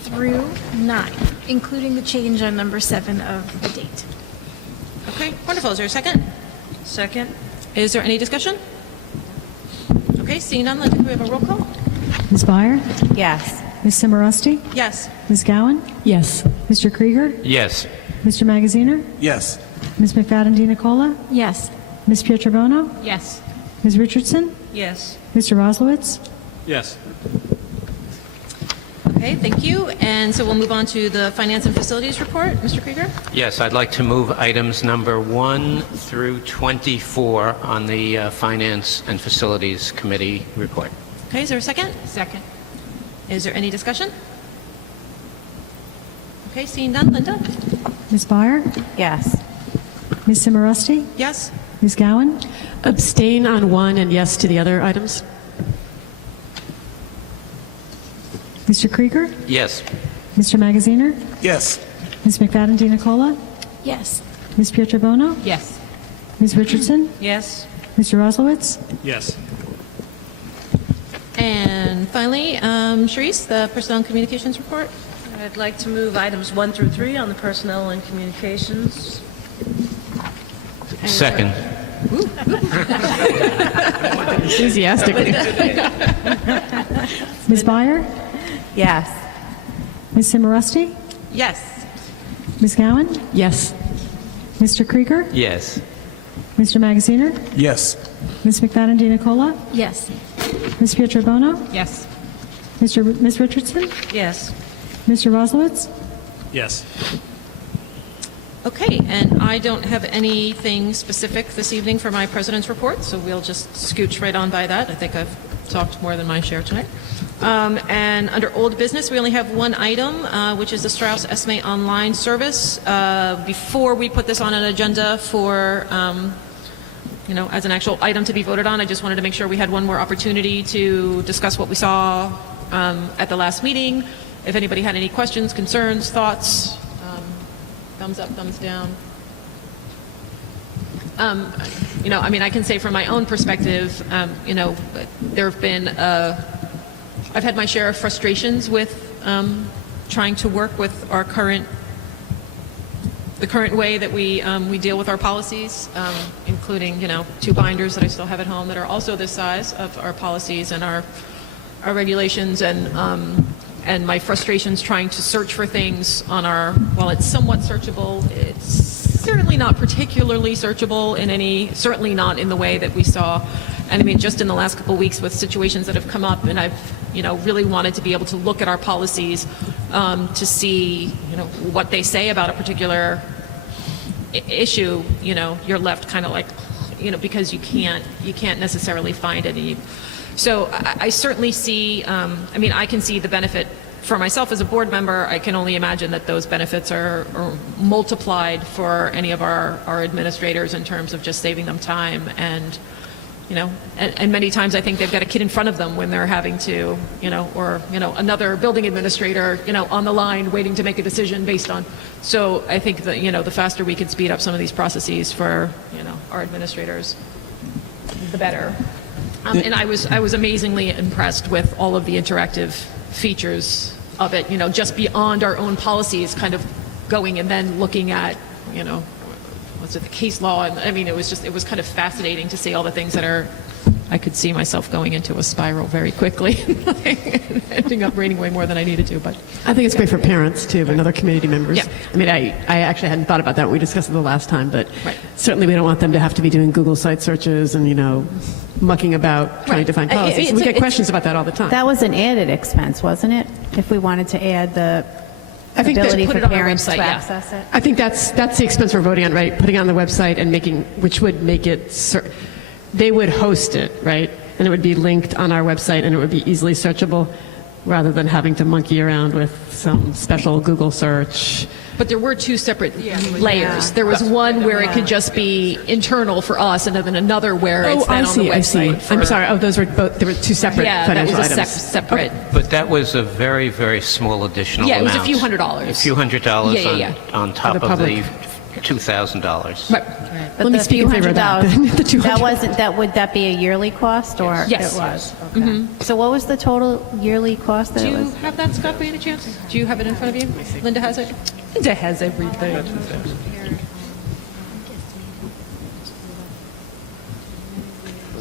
through 9, including the change on number 7 of the date. Okay, wonderful. Is there a second? Second. Is there any discussion? Okay, seeing none, let's have a roll call. Ms. Byer? Yes. Ms. Simorowski? Yes. Ms. Gowan? Yes. Mr. Krieger? Yes. Mr. Magaziner? Yes. Ms. McFadden DiNicola? Yes. Ms. Pietrobono? Yes. Ms. Richardson? Yes. Mr. Roslowitz? Yes. Okay, thank you. And so we'll move on to the Finance and Facilities Report. Mr. Krieger? Yes, I'd like to move items number 1 through 24 on the Finance and Facilities Committee report. Okay, is there a second? Second. Is there any discussion? Okay, seeing none. Linda? Ms. Byer? Yes. Ms. Simorowski? Yes? Ms. Gowan? Abstain on one and yes to the other items. Mr. Krieger? Yes. Mr. Magaziner? Yes. Ms. McFadden DiNicola? Yes. Ms. Pietrobono? Yes. Ms. Richardson? Yes. Mr. Roslowitz? Yes. And finally, Sharice, the Personnel and Communications Report. I'd like to move items 1 through 3 on the Personnel and Communications. Second. Enthusiastically. Ms. Byer? Yes. Ms. Simorowski? Yes. Ms. Gowan? Yes. Mr. Krieger? Yes. Mr. Magaziner? Yes. Ms. McFadden DiNicola? Yes. Ms. Pietrobono? Yes. Ms. Richardson? Yes. Mr. Roslowitz? Yes. Okay, and I don't have anything specific this evening for my president's report, so we'll just scooch right on by that. I think I've talked more than my share tonight. And under old business, we only have one item, which is the Strauss Esme online service. Before we put this on an agenda for, as an actual item to be voted on, I just wanted to make sure we had one more opportunity to discuss what we saw at the last meeting. If anybody had any questions, concerns, thoughts, thumbs up, thumbs down. I can say from my own perspective, there have been, I've had my share of frustrations with trying to work with the current way that we deal with our policies, including, 2 binders that I still have at home that are also this size of our policies and our regulations, and my frustrations trying to search for things on while it's somewhat searchable, it's certainly not particularly searchable certainly not in the way that we saw. And I mean, just in the last couple of weeks with situations that have come up, and I've, really wanted to be able to look at our policies to see, what they say about a particular issue, you're left kind of like, because you can't necessarily find any. So I certainly see, I can see the benefit for myself as a board member. I can only imagine that those benefits are multiplied for any of our administrators in terms of just saving them time and, and many times I think they've got a kid in front of them when they're having to, or, another building administrator, on the line waiting to make a decision based on. So I think that, the faster we can speed up some of these processes for, our administrators, the better. And I was amazingly impressed with all of the interactive features of it, just beyond our own policies, kind of going and then looking at, what's it, the case law. And I mean, it was kind of fascinating to see all the things that I could see myself going into a spiral very quickly, ending up reading way more than I needed to. But I think it's great for parents too, and other community members. Yeah. I mean, I actually hadn't thought about that when we discussed it the last time, but Right. certainly we don't want them to have to be doing Google site searches and, mucking about trying to find policies. We get questions about that all the time. That was an added expense, wasn't it? If we wanted to add the I think ability put for it on our parents website, to yeah. access it. I think that's the expense we're voting on, right? Putting it on the website and which would make it, they would host it, right? And it would be linked on our website and it would be easily searchable rather than having to monkey around with some special Google search. But there were 2 separate layers. There was one where it could just be internal for us, and then another where it's then on the website. I see. I'm sorry. Oh, those were both. There were 2 separate financial that was items. separate. But that was a very, very small additional Yeah, it was amount. a few $100s. A few $100 Yeah. on top of the $2,000. Right. But Let me the speak in favor of that. $100, The $200. that wasn't, would that be a yearly cost or? Yes. It was, okay. So what was the total yearly cost that Do it you was? have that, Scott, by any chance? Do you have it in front of you? Linda has it? Linda has everything.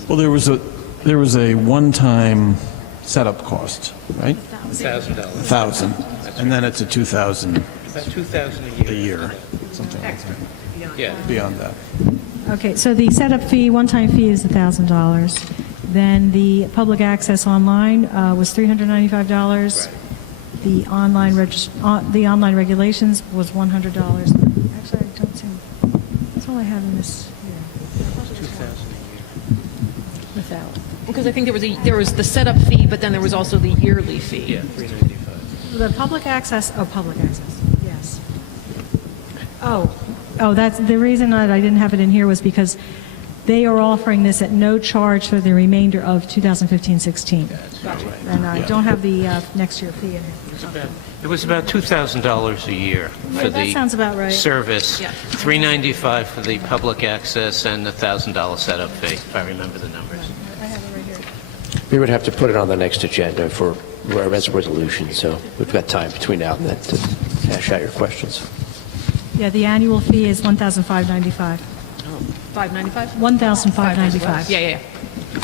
Well, there was a one-time setup cost, right? $1,000. 1,000, and then it's a 2,000 About $2,000 a year, something like that. Yeah. Beyond that. Okay, so the setup fee, one-time fee is $1,000. Then the public access online was $395. The online the online regulations was $100. Actually, I don't see. That's all I have in this here. Without. Because I think there was the setup fee, but then there was also the yearly fee. Yeah, $395. The public access. Oh, public access. Yes. Oh, that's the reason that I didn't have it in here was because they are offering this at no charge for the remainder of 2015-16. Gotcha. And I don't have the next year fee in here. It was about $2,000 a year for that the sounds about right. service, Yeah. $395 for the public access, and the $1,000 setup fee, if I remember the numbers. I have it right here. We would have to put it on the next agenda for as a resolution, so we've got time between now and then to hash out your questions. Yeah, the annual fee is $1,595. $595? $1,595. Yeah.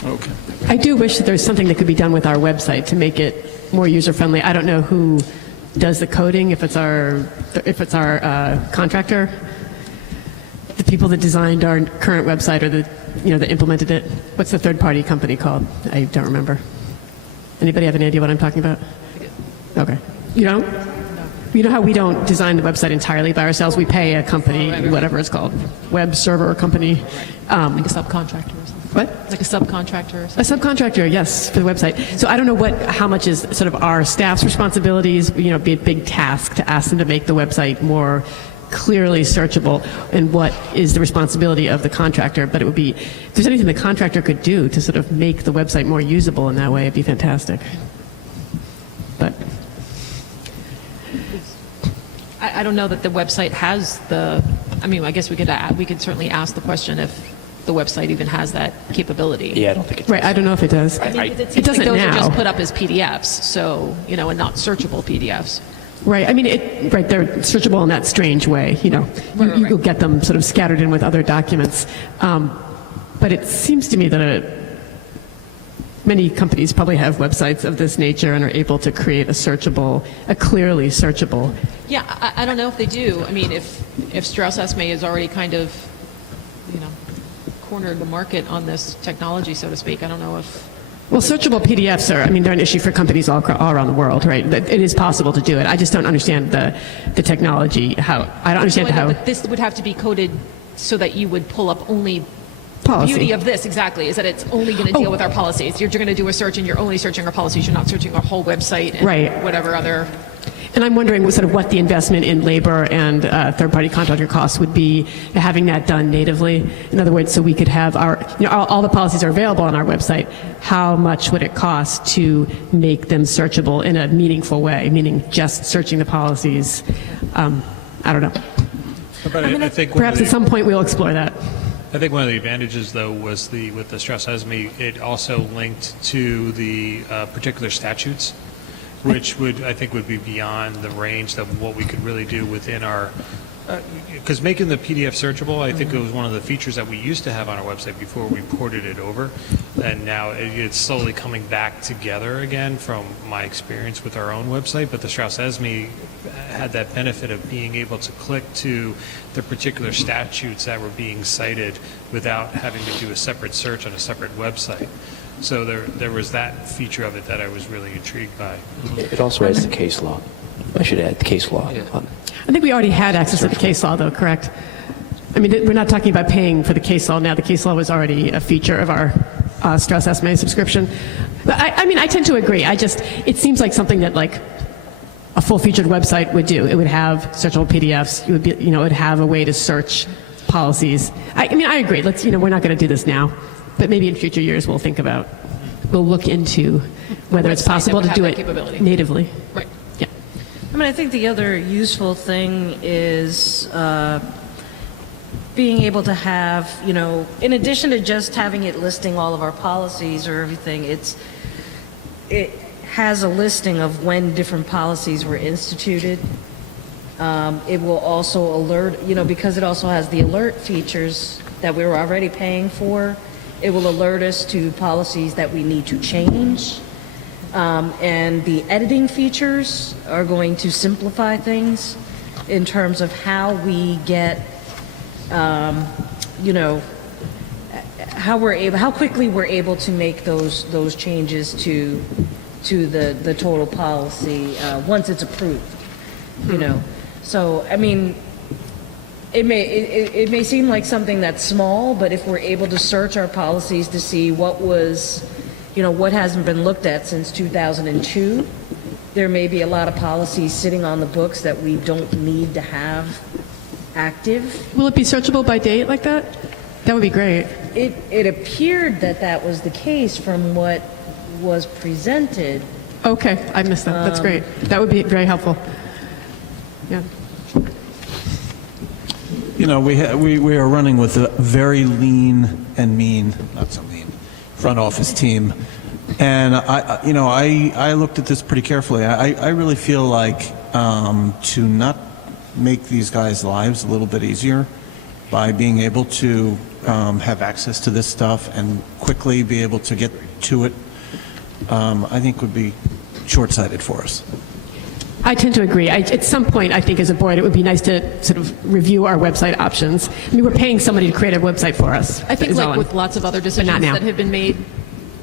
Okay. I do wish that there's something that could be done with our website to make it more user-friendly. I don't know who does the coding, if it's our contractor, the people that designed our current website or that implemented it. What's the third-party company called? I don't remember. Anybody have any idea what I'm talking about? Okay. You don't? You know how we don't design the website entirely by ourselves? We pay a company, whatever it's called, web server company. Like a subcontractor or something. What? Like a subcontractor or something. A subcontractor, yes, for the website. So I don't know how much is sort of our staff's responsibilities, be a big task to ask them to make the website more clearly searchable, and what is the responsibility of the contractor. But it would be, if there's anything the contractor could do to sort of make the website more usable in that way, it'd be fantastic. But I don't know that the website has I guess we could certainly ask the question if the website even has that capability. Yeah, I don't think it does. right, I don't know if it does. It doesn't those now. are just put up as PDFs, so, and not searchable PDFs. Right. I mean, they're searchable in that strange way. You'll get them sort of scattered in with other documents. But it seems to me that many companies probably have websites of this nature and are able to create a clearly searchable. Yeah, I don't know if they do. I mean, if Strauss Esme is already kind of, cornered the market on this technology, so to speak, I don't know if... Well, searchable PDFs they're an issue for companies all around the world, right? It is possible to do it. I just don't understand the technology, I don't understand how... But this would have to be coded so that you would pull up only... Policy. The beauty of this, exactly, is that it's only going to deal with our policies. You're going to do a search and you're only searching our policies. You're not searching our whole website and right. Whatever other... And I'm wondering what the investment in labor and third-party contractor costs would be having that done natively. In other words, so we could have all the policies are available on our website. How much would it cost to make them searchable in a meaningful way, meaning just searching the policies? I don't know. But I think perhaps at some point we'll explore that. I think one of the advantages, though, was with the Strauss Esme, it also linked to the particular statutes, which I think would be beyond the range of what we could really do within our, because making the PDF searchable, I think it was one of the features that we used to have on our website before we ported it over, and now it's slowly coming back together again from my experience with our own website. But the Strauss Esme had that benefit of being able to click to the particular statutes that were being cited without having to do a separate search on a separate website. So there was that feature of it that I was really intrigued by. It also has the case law. I should add the case law. Yeah. I think we already had access to the case law, though, correct? I mean, we're not talking about paying for the case law now. The case law was already a feature of our Strauss Esme subscription. But I tend to agree. It seems like something that a full-featured website would do. It would have searchable PDFs. It would have a way to search policies. I agree. We're not going to do this now. But maybe in future years we'll look into whether it's possible to do it natively. Right. Yeah. I think the other useful thing is being able to have, in addition to just having it listing all of our policies or everything, it has a listing of when different policies were instituted. It will also alert, because it also has the alert features that we were already paying for. It will alert us to policies that we need to change. And the editing features are going to simplify things in terms of how we get, how quickly we're able to make those changes to to the total policy once it's approved, you know. So, I mean, it may seem like something that's small, but if we're able to search our policies to see what was, you know, what hasn't been looked at since 2002, there may be a lot of policies sitting on the books that we don't need to have active. Will it be searchable by date like that? That would be great. It appeared that that was the case from what was presented. Okay, I missed that. That's great. That would be very helpful. Yeah. You know, we are running with a very lean and mean, not so mean, front office team. And I looked at this pretty carefully. I really feel like to not make these guys' lives a little bit easier by being able to have access to this stuff and quickly be able to get to it, I think would be short-sighted for us. I tend to agree. At some point, I think as a board, it would be nice to sort of review our website options. I mean, we're paying somebody to create a website for us. I think like with lots of other decisions now. that have been made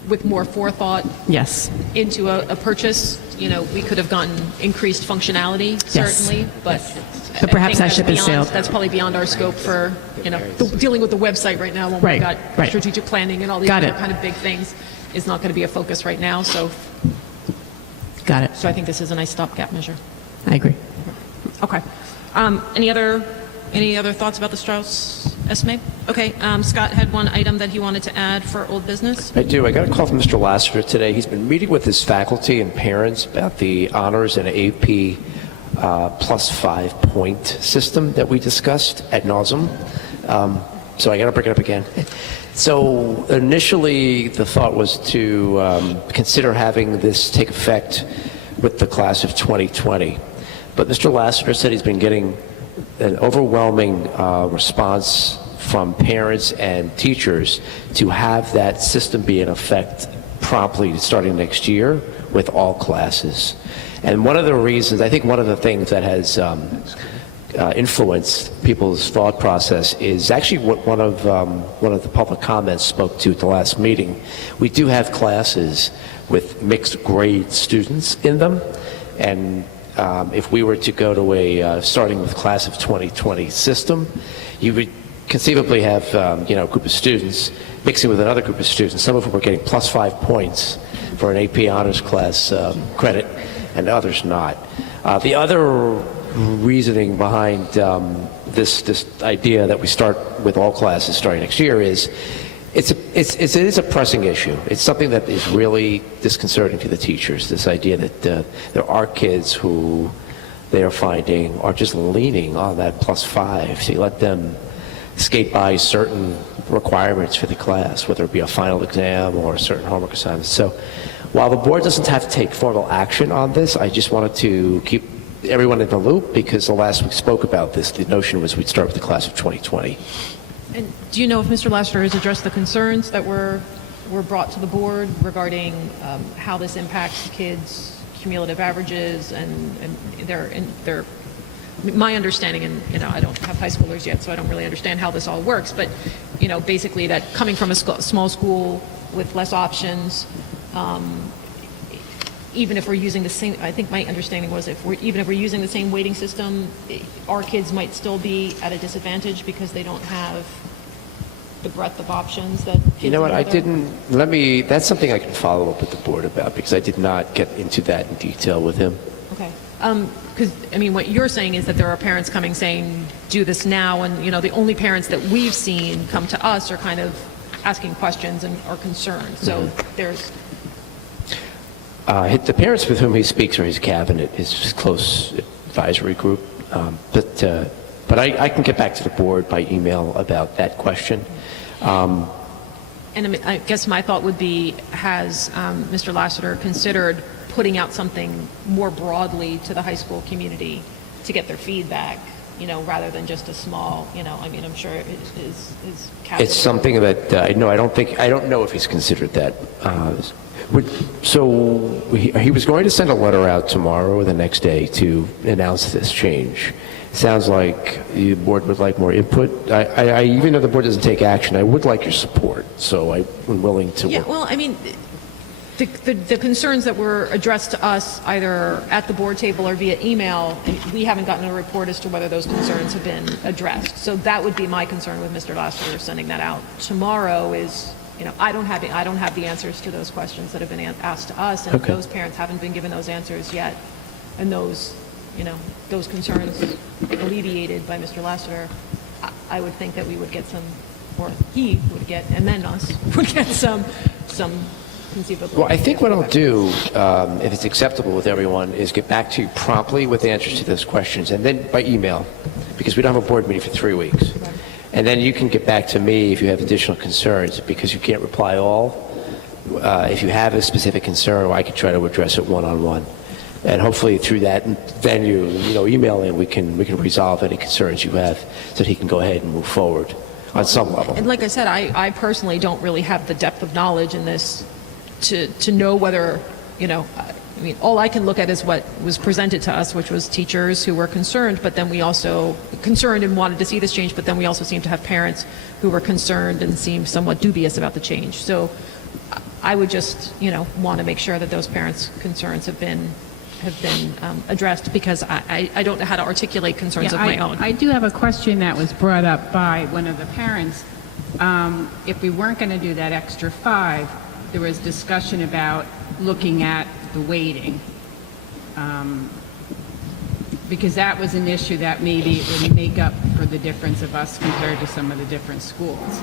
with more forethought Yes. into a purchase, you know, we could have gotten increased functionality, Yes. certainly, but But perhaps I think that ship has beyond- sailed. That's probably beyond our scope for, you know, dealing with the website right now when Right, we've got right. strategic planning and all these Got other it. kind of big things is not going to be a focus right now, so Got it. I think this is a nice stopgap measure. I agree. Okay. Any other thoughts about the Strauss estimate? Okay, Scott had one item that he wanted to add for old business. I do. I got a call from Mr. Lassiter today. He's been meeting with his faculty and parents about the honors and AP plus 5-point system that we discussed ad nauseum. So I got to bring it up again. So initially, the thought was to consider having this take effect with the class of 2020. But Mr. Lassiter said he's been getting an overwhelming response from parents and teachers to have that system be in effect promptly starting next year with all classes. And one of the reasons, I think one of the things that has influenced people's thought process is actually what one of the public comments spoke to at the last meeting. We do have classes with mixed grade students in them, and if we were to go to a starting with class of 2020 system, you would conceivably have a group of students mixing with another group of students, some of whom are getting plus 5 points for an AP honors class credit, and others not. The other reasoning behind this idea that we start with all classes starting next year is it is a pressing issue. It's something that is really disconcerting to the teachers, this idea that there are kids who they are finding are just leaning on that plus 5. So you let them skate by certain requirements for the class, whether it be a final exam or certain homework assignments. So while the board doesn't have to take formal action on this, I just wanted to keep everyone in the loop, because the last we spoke about this, the notion was we'd start with the class of 2020. And do you know if Mr. Lassiter has addressed the concerns that were brought to the board regarding how this impacts kids' cumulative averages and their my understanding, and I don't have high schoolers yet, so I don't really understand how this all works, but basically that coming from a small school with less options, even if we're using the same, I think my understanding was even if we're using the same weighting system, our kids might still be at a disadvantage because they don't have the breadth of options that kids. You know what, in I other- didn't, that's something I can follow up with the board about, because I did not get into that in detail with him. Okay. Because, what you're saying is that there are parents coming saying, do this now, and, the only parents that we've seen come to us are kind of asking questions and are concerned. So there's... The parents with whom he speaks are his cabinet, his close advisory group. But I can get back to the board by email about that question. And I guess my thought would be, has Mr. Lassiter considered putting out something more broadly to the high school community to get their feedback, rather than just a small, I'm sure his cabinet... It's something that, I don't know if he's considered that. So he was going to send a letter out tomorrow or the next day to announce this change. Sounds like the board would like more input. Even though the board doesn't take action, I would like your support. So I'm willing to work. Yeah, well, the concerns that were addressed to us either at the board table or via email, and we haven't gotten a report as to whether those concerns have been addressed. So that would be my concern with Mr. Lassiter sending that out tomorrow is, I don't have the answers to those questions that have been asked to us, and if those parents haven't been given those answers yet, and those concerns alleviated by Mr. Lassiter, I would think that we would get some, or he would get, and then us would get some conceivably. Well, I think what I'll do, if it's acceptable with everyone, is get back to you promptly with answers to those questions, and then by email, because we don't have a board meeting for 3 weeks. And then you can get back to me if you have additional concerns, because you can't reply all. If you have a specific concern, I can try to address it one-on-one. And hopefully through that venue, emailing, we can resolve any concerns you have so that he can go ahead and move forward on some level. And like I said, I personally don't really have the depth of knowledge in this to know whether, all I can look at is what was presented to us, which was teachers who were concerned, but then we also concerned and wanted to see this change, but then we also seem to have parents who were concerned and seemed somewhat dubious about the change. So I would just, want to make sure that those parents' concerns have been addressed, because I don't know how to articulate concerns of my own. I do have a question that was brought up by one of the parents. If we weren't going to do that extra 5, there was discussion about looking at the weighting, because that was an issue that maybe it would make up for the difference of us compared to some of the different schools.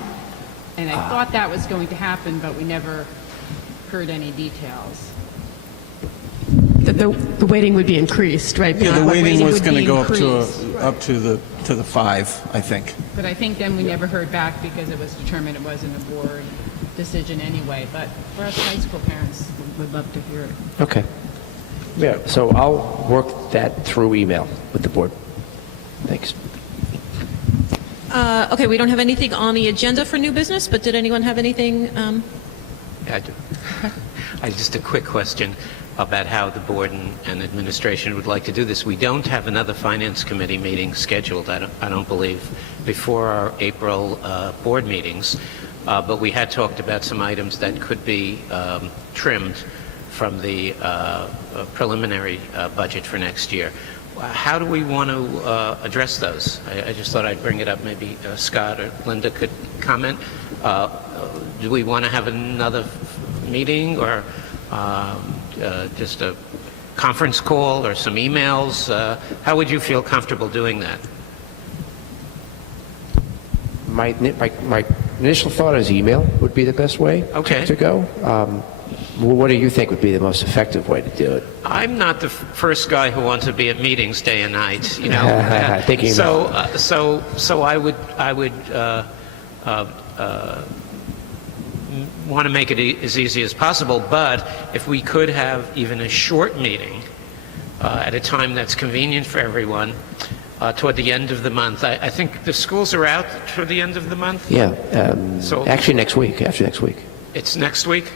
And I thought that was going to happen, but we never heard any details. That the weighting would be increased, right? Yeah, the weighting was going to go increased. up to the 5, I think. But I think then we never heard back because it was determined it wasn't a board decision anyway. But for us high school parents, we'd love to hear it. Okay. Yeah, so I'll work that through email with the board. Thanks. Okay, we don't have anything on the agenda for new business, but did anyone have anything? Yeah, I do. Just a quick question about how the board and administration would like to do this. We don't have another finance committee meeting scheduled, I don't believe, before our April board meetings, but we had talked about some items that could be trimmed from the preliminary budget for next year. How do we want to address those? I just thought I'd bring it up. Maybe Scott or Linda could comment. Do we want to have another meeting, or just a conference call or some emails? How would you feel comfortable doing that? My initial thought is email would be the best way to go. What do you think would be the most effective way to do it? I'm not the first guy who wants to be at meetings day and night, Thinking so I would want to make it as easy as possible, but if we could have even a short meeting at a time that's convenient for everyone toward the end of the month. I think the schools are out toward the end of the month? Yeah, so actually after next week. It's next week?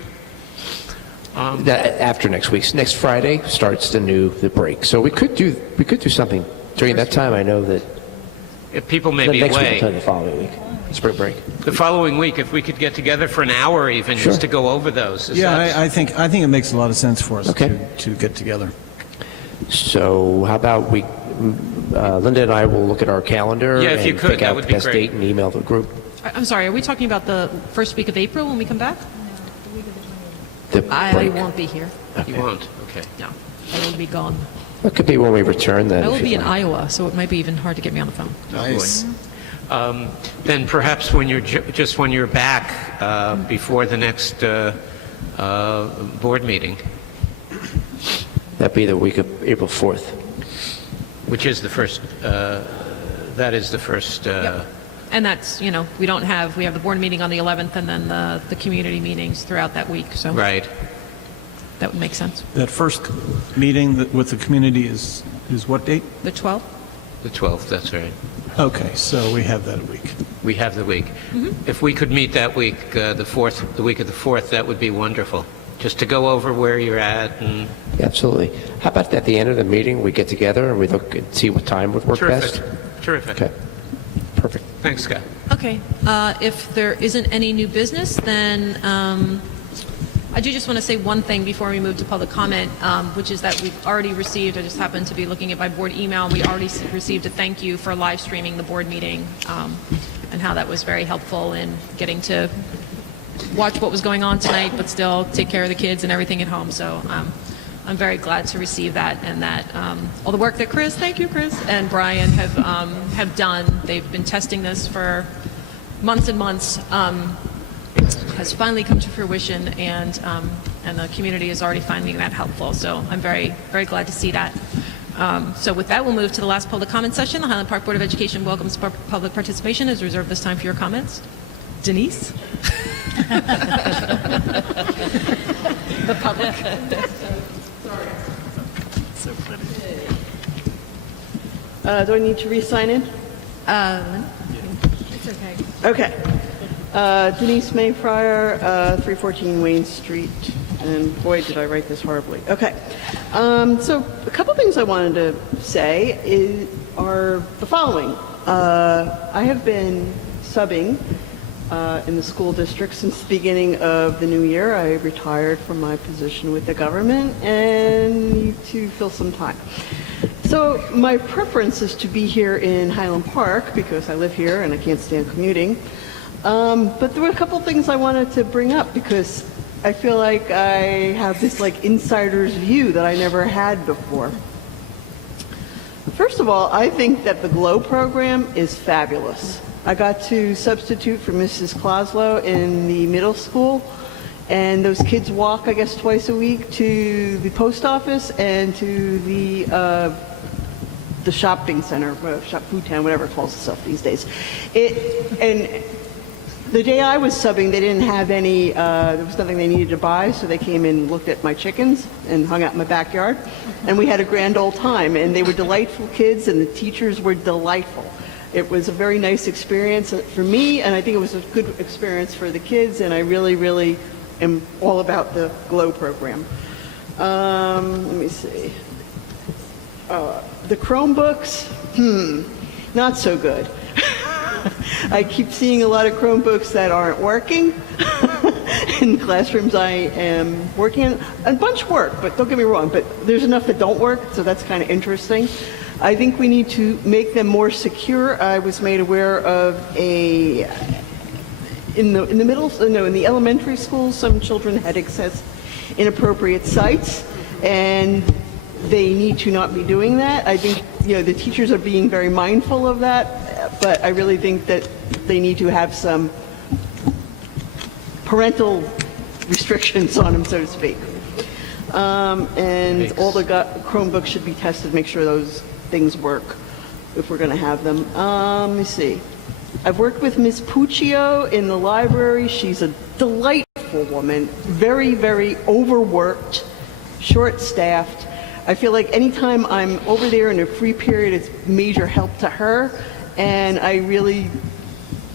After next week. Next Friday starts the break. So we could do something during that time. I know that if people may be next away. Week, the following week. Spring break. The following week, if we could get together for an hour even, just to go over those. I think it makes a lot of sense for us to get together. So how about Linda and I will look at our calendar if and you could, pick that out would the be best great. date and email the group. I'm sorry, are we talking about the first week of April when we come back? I break. won't be here. You won't? Okay. No, I will be gone. That could be when we return then. I will if you be in like. Iowa, so it might be even hard to get me on the phone. Nice. Then perhaps when you're back before the next board meeting. That'd be the week of April 4th. Which is the first, that is the first. Yep. And that's, we have the board meeting on the 11th and then the community meetings throughout that week. So Right. That would make sense. That first meeting with the community is what date? The 12th? The 12th, that's right. Okay, so we have that week. We have the week. Mm-hmm. If we could meet that week, the week of the 4th, that would be wonderful. Just to go over where you're at. And Absolutely. How about at the end of the meeting, we get together and we look and see what time would work best? Terrific. Okay. Perfect. Thanks, Scott. Okay. If there isn't any new business, then I do just want to say one thing before we move to public comment, which is that we've already received, I just happened to be looking at my board email, we already received a thank you for live streaming the board meeting, and how that was very helpful in getting to watch what was going on tonight, but still take care of the kids and everything at home. So I'm very glad to receive that, and that all the work that Chris, thank you Chris, and Brian have done. They've been testing this for months and months. Has finally come to fruition, and the community is already finding that helpful. So I'm very, very glad to see that. So with that, we'll move to the last public comment session. The Highland Park Board of Education welcomes public participation. Is reserved this time for your comments. Denise? The public. Sorry. So funny. Do I need to re-sign in? It's okay. Okay. Denise Mayfryer, 314 Wayne Street. And boy, did I write this horribly. Okay. So a couple things I wanted to say are the following. I have been subbing in the school district since the beginning of the new year. I retired from my position with the government and need to fill some time. So my preference is to be here in Highland Park because I live here and I can't stand commuting. But there were a couple things I wanted to bring up because I feel like I have this like insider's view that I never had before. First of all, I think that the GLOW program is fabulous. I got to substitute for Mrs. Kloslow in the middle school, and those kids walk, I guess, twice a week to the post office and to the shopping center, food town, whatever it calls itself these days. And the day I was subbing, they didn't have any, there was nothing they needed to buy, so they came and looked at my chickens and hung out in my backyard, and we had a grand old time, and they were delightful kids, and the teachers were delightful. It was a very nice experience for me, and I think it was a good experience for the kids, and I really, really am all about the GLOW program. Let me see. The Chromebooks, not so good. I keep seeing a lot of Chromebooks that aren't working in classrooms I am working in. A bunch work, but don't get me wrong, but there's enough that don't work, so that's kind of interesting. I think we need to make them more secure. I was made aware of in the elementary schools, some children had accessed inappropriate sites, and they need to not be doing that. I think the teachers are being very mindful of that, but I really think that they need to have some parental restrictions on them, so to speak. And all the Chromebooks should be tested, make sure those things work if we're going to have them. Let me see. I've worked with Ms. Puccio in the library. She's a delightful woman, very, very overworked, short-staffed. I feel like anytime I'm over there in a free period, it's major help to her, and I really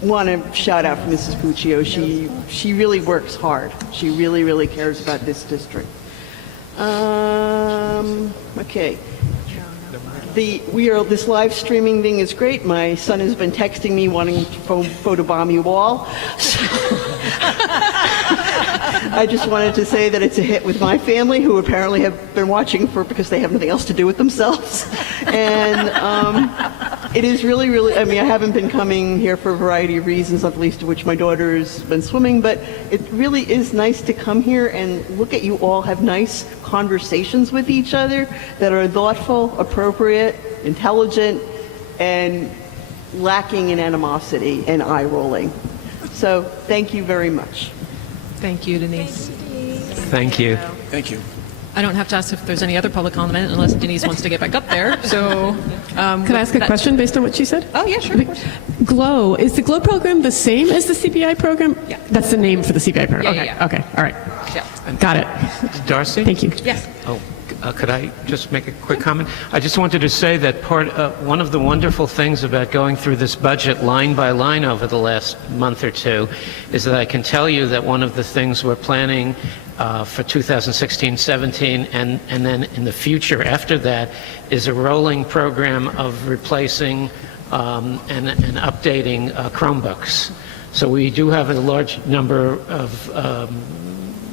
want to shout out for Mrs. Puccio. She really works hard. She really, really cares about this district. Okay. This live streaming thing is great. My son has been texting me wanting to photobomb you all. I just wanted to say that it's a hit with my family, who apparently have been watching because they have nothing else to do with themselves. And it is really, really, I haven't been coming here for a variety of reasons, not the least of which my daughter has been swimming, but it really is nice to come here and look at you all have nice conversations with each other that are thoughtful, appropriate, intelligent, and lacking in animosity and eye rolling. So thank you very much. Thank you, Denise. Thank you. Thank you. I don't have to ask if there's any other public comment unless Denise wants to get back up there. So, could I ask a question based on what she said? Oh, yeah, sure. Of course. GLOW, is the GLOW program the same as the CPI program? Yeah. That's the name for the CPI program? Yeah, okay, yeah. Okay, all right. Yeah. Got it. Darcy? Thank you. Yes. Oh, could I just make a quick comment? I just wanted to say that one of the wonderful things about going through this budget line by line over the last month or two is that I can tell you that one of the things we're planning for 2016-17 and then in the future after that is a rolling program of replacing and updating Chromebooks. So we do have a large number of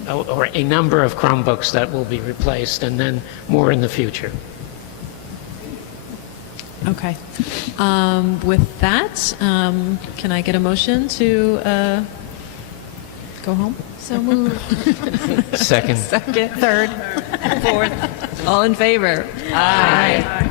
or a number of Chromebooks that will be replaced, and then more in the future. Okay. With that, can I get a motion to go home? So moved. Second. Second, third, fourth. All in favor? Aye.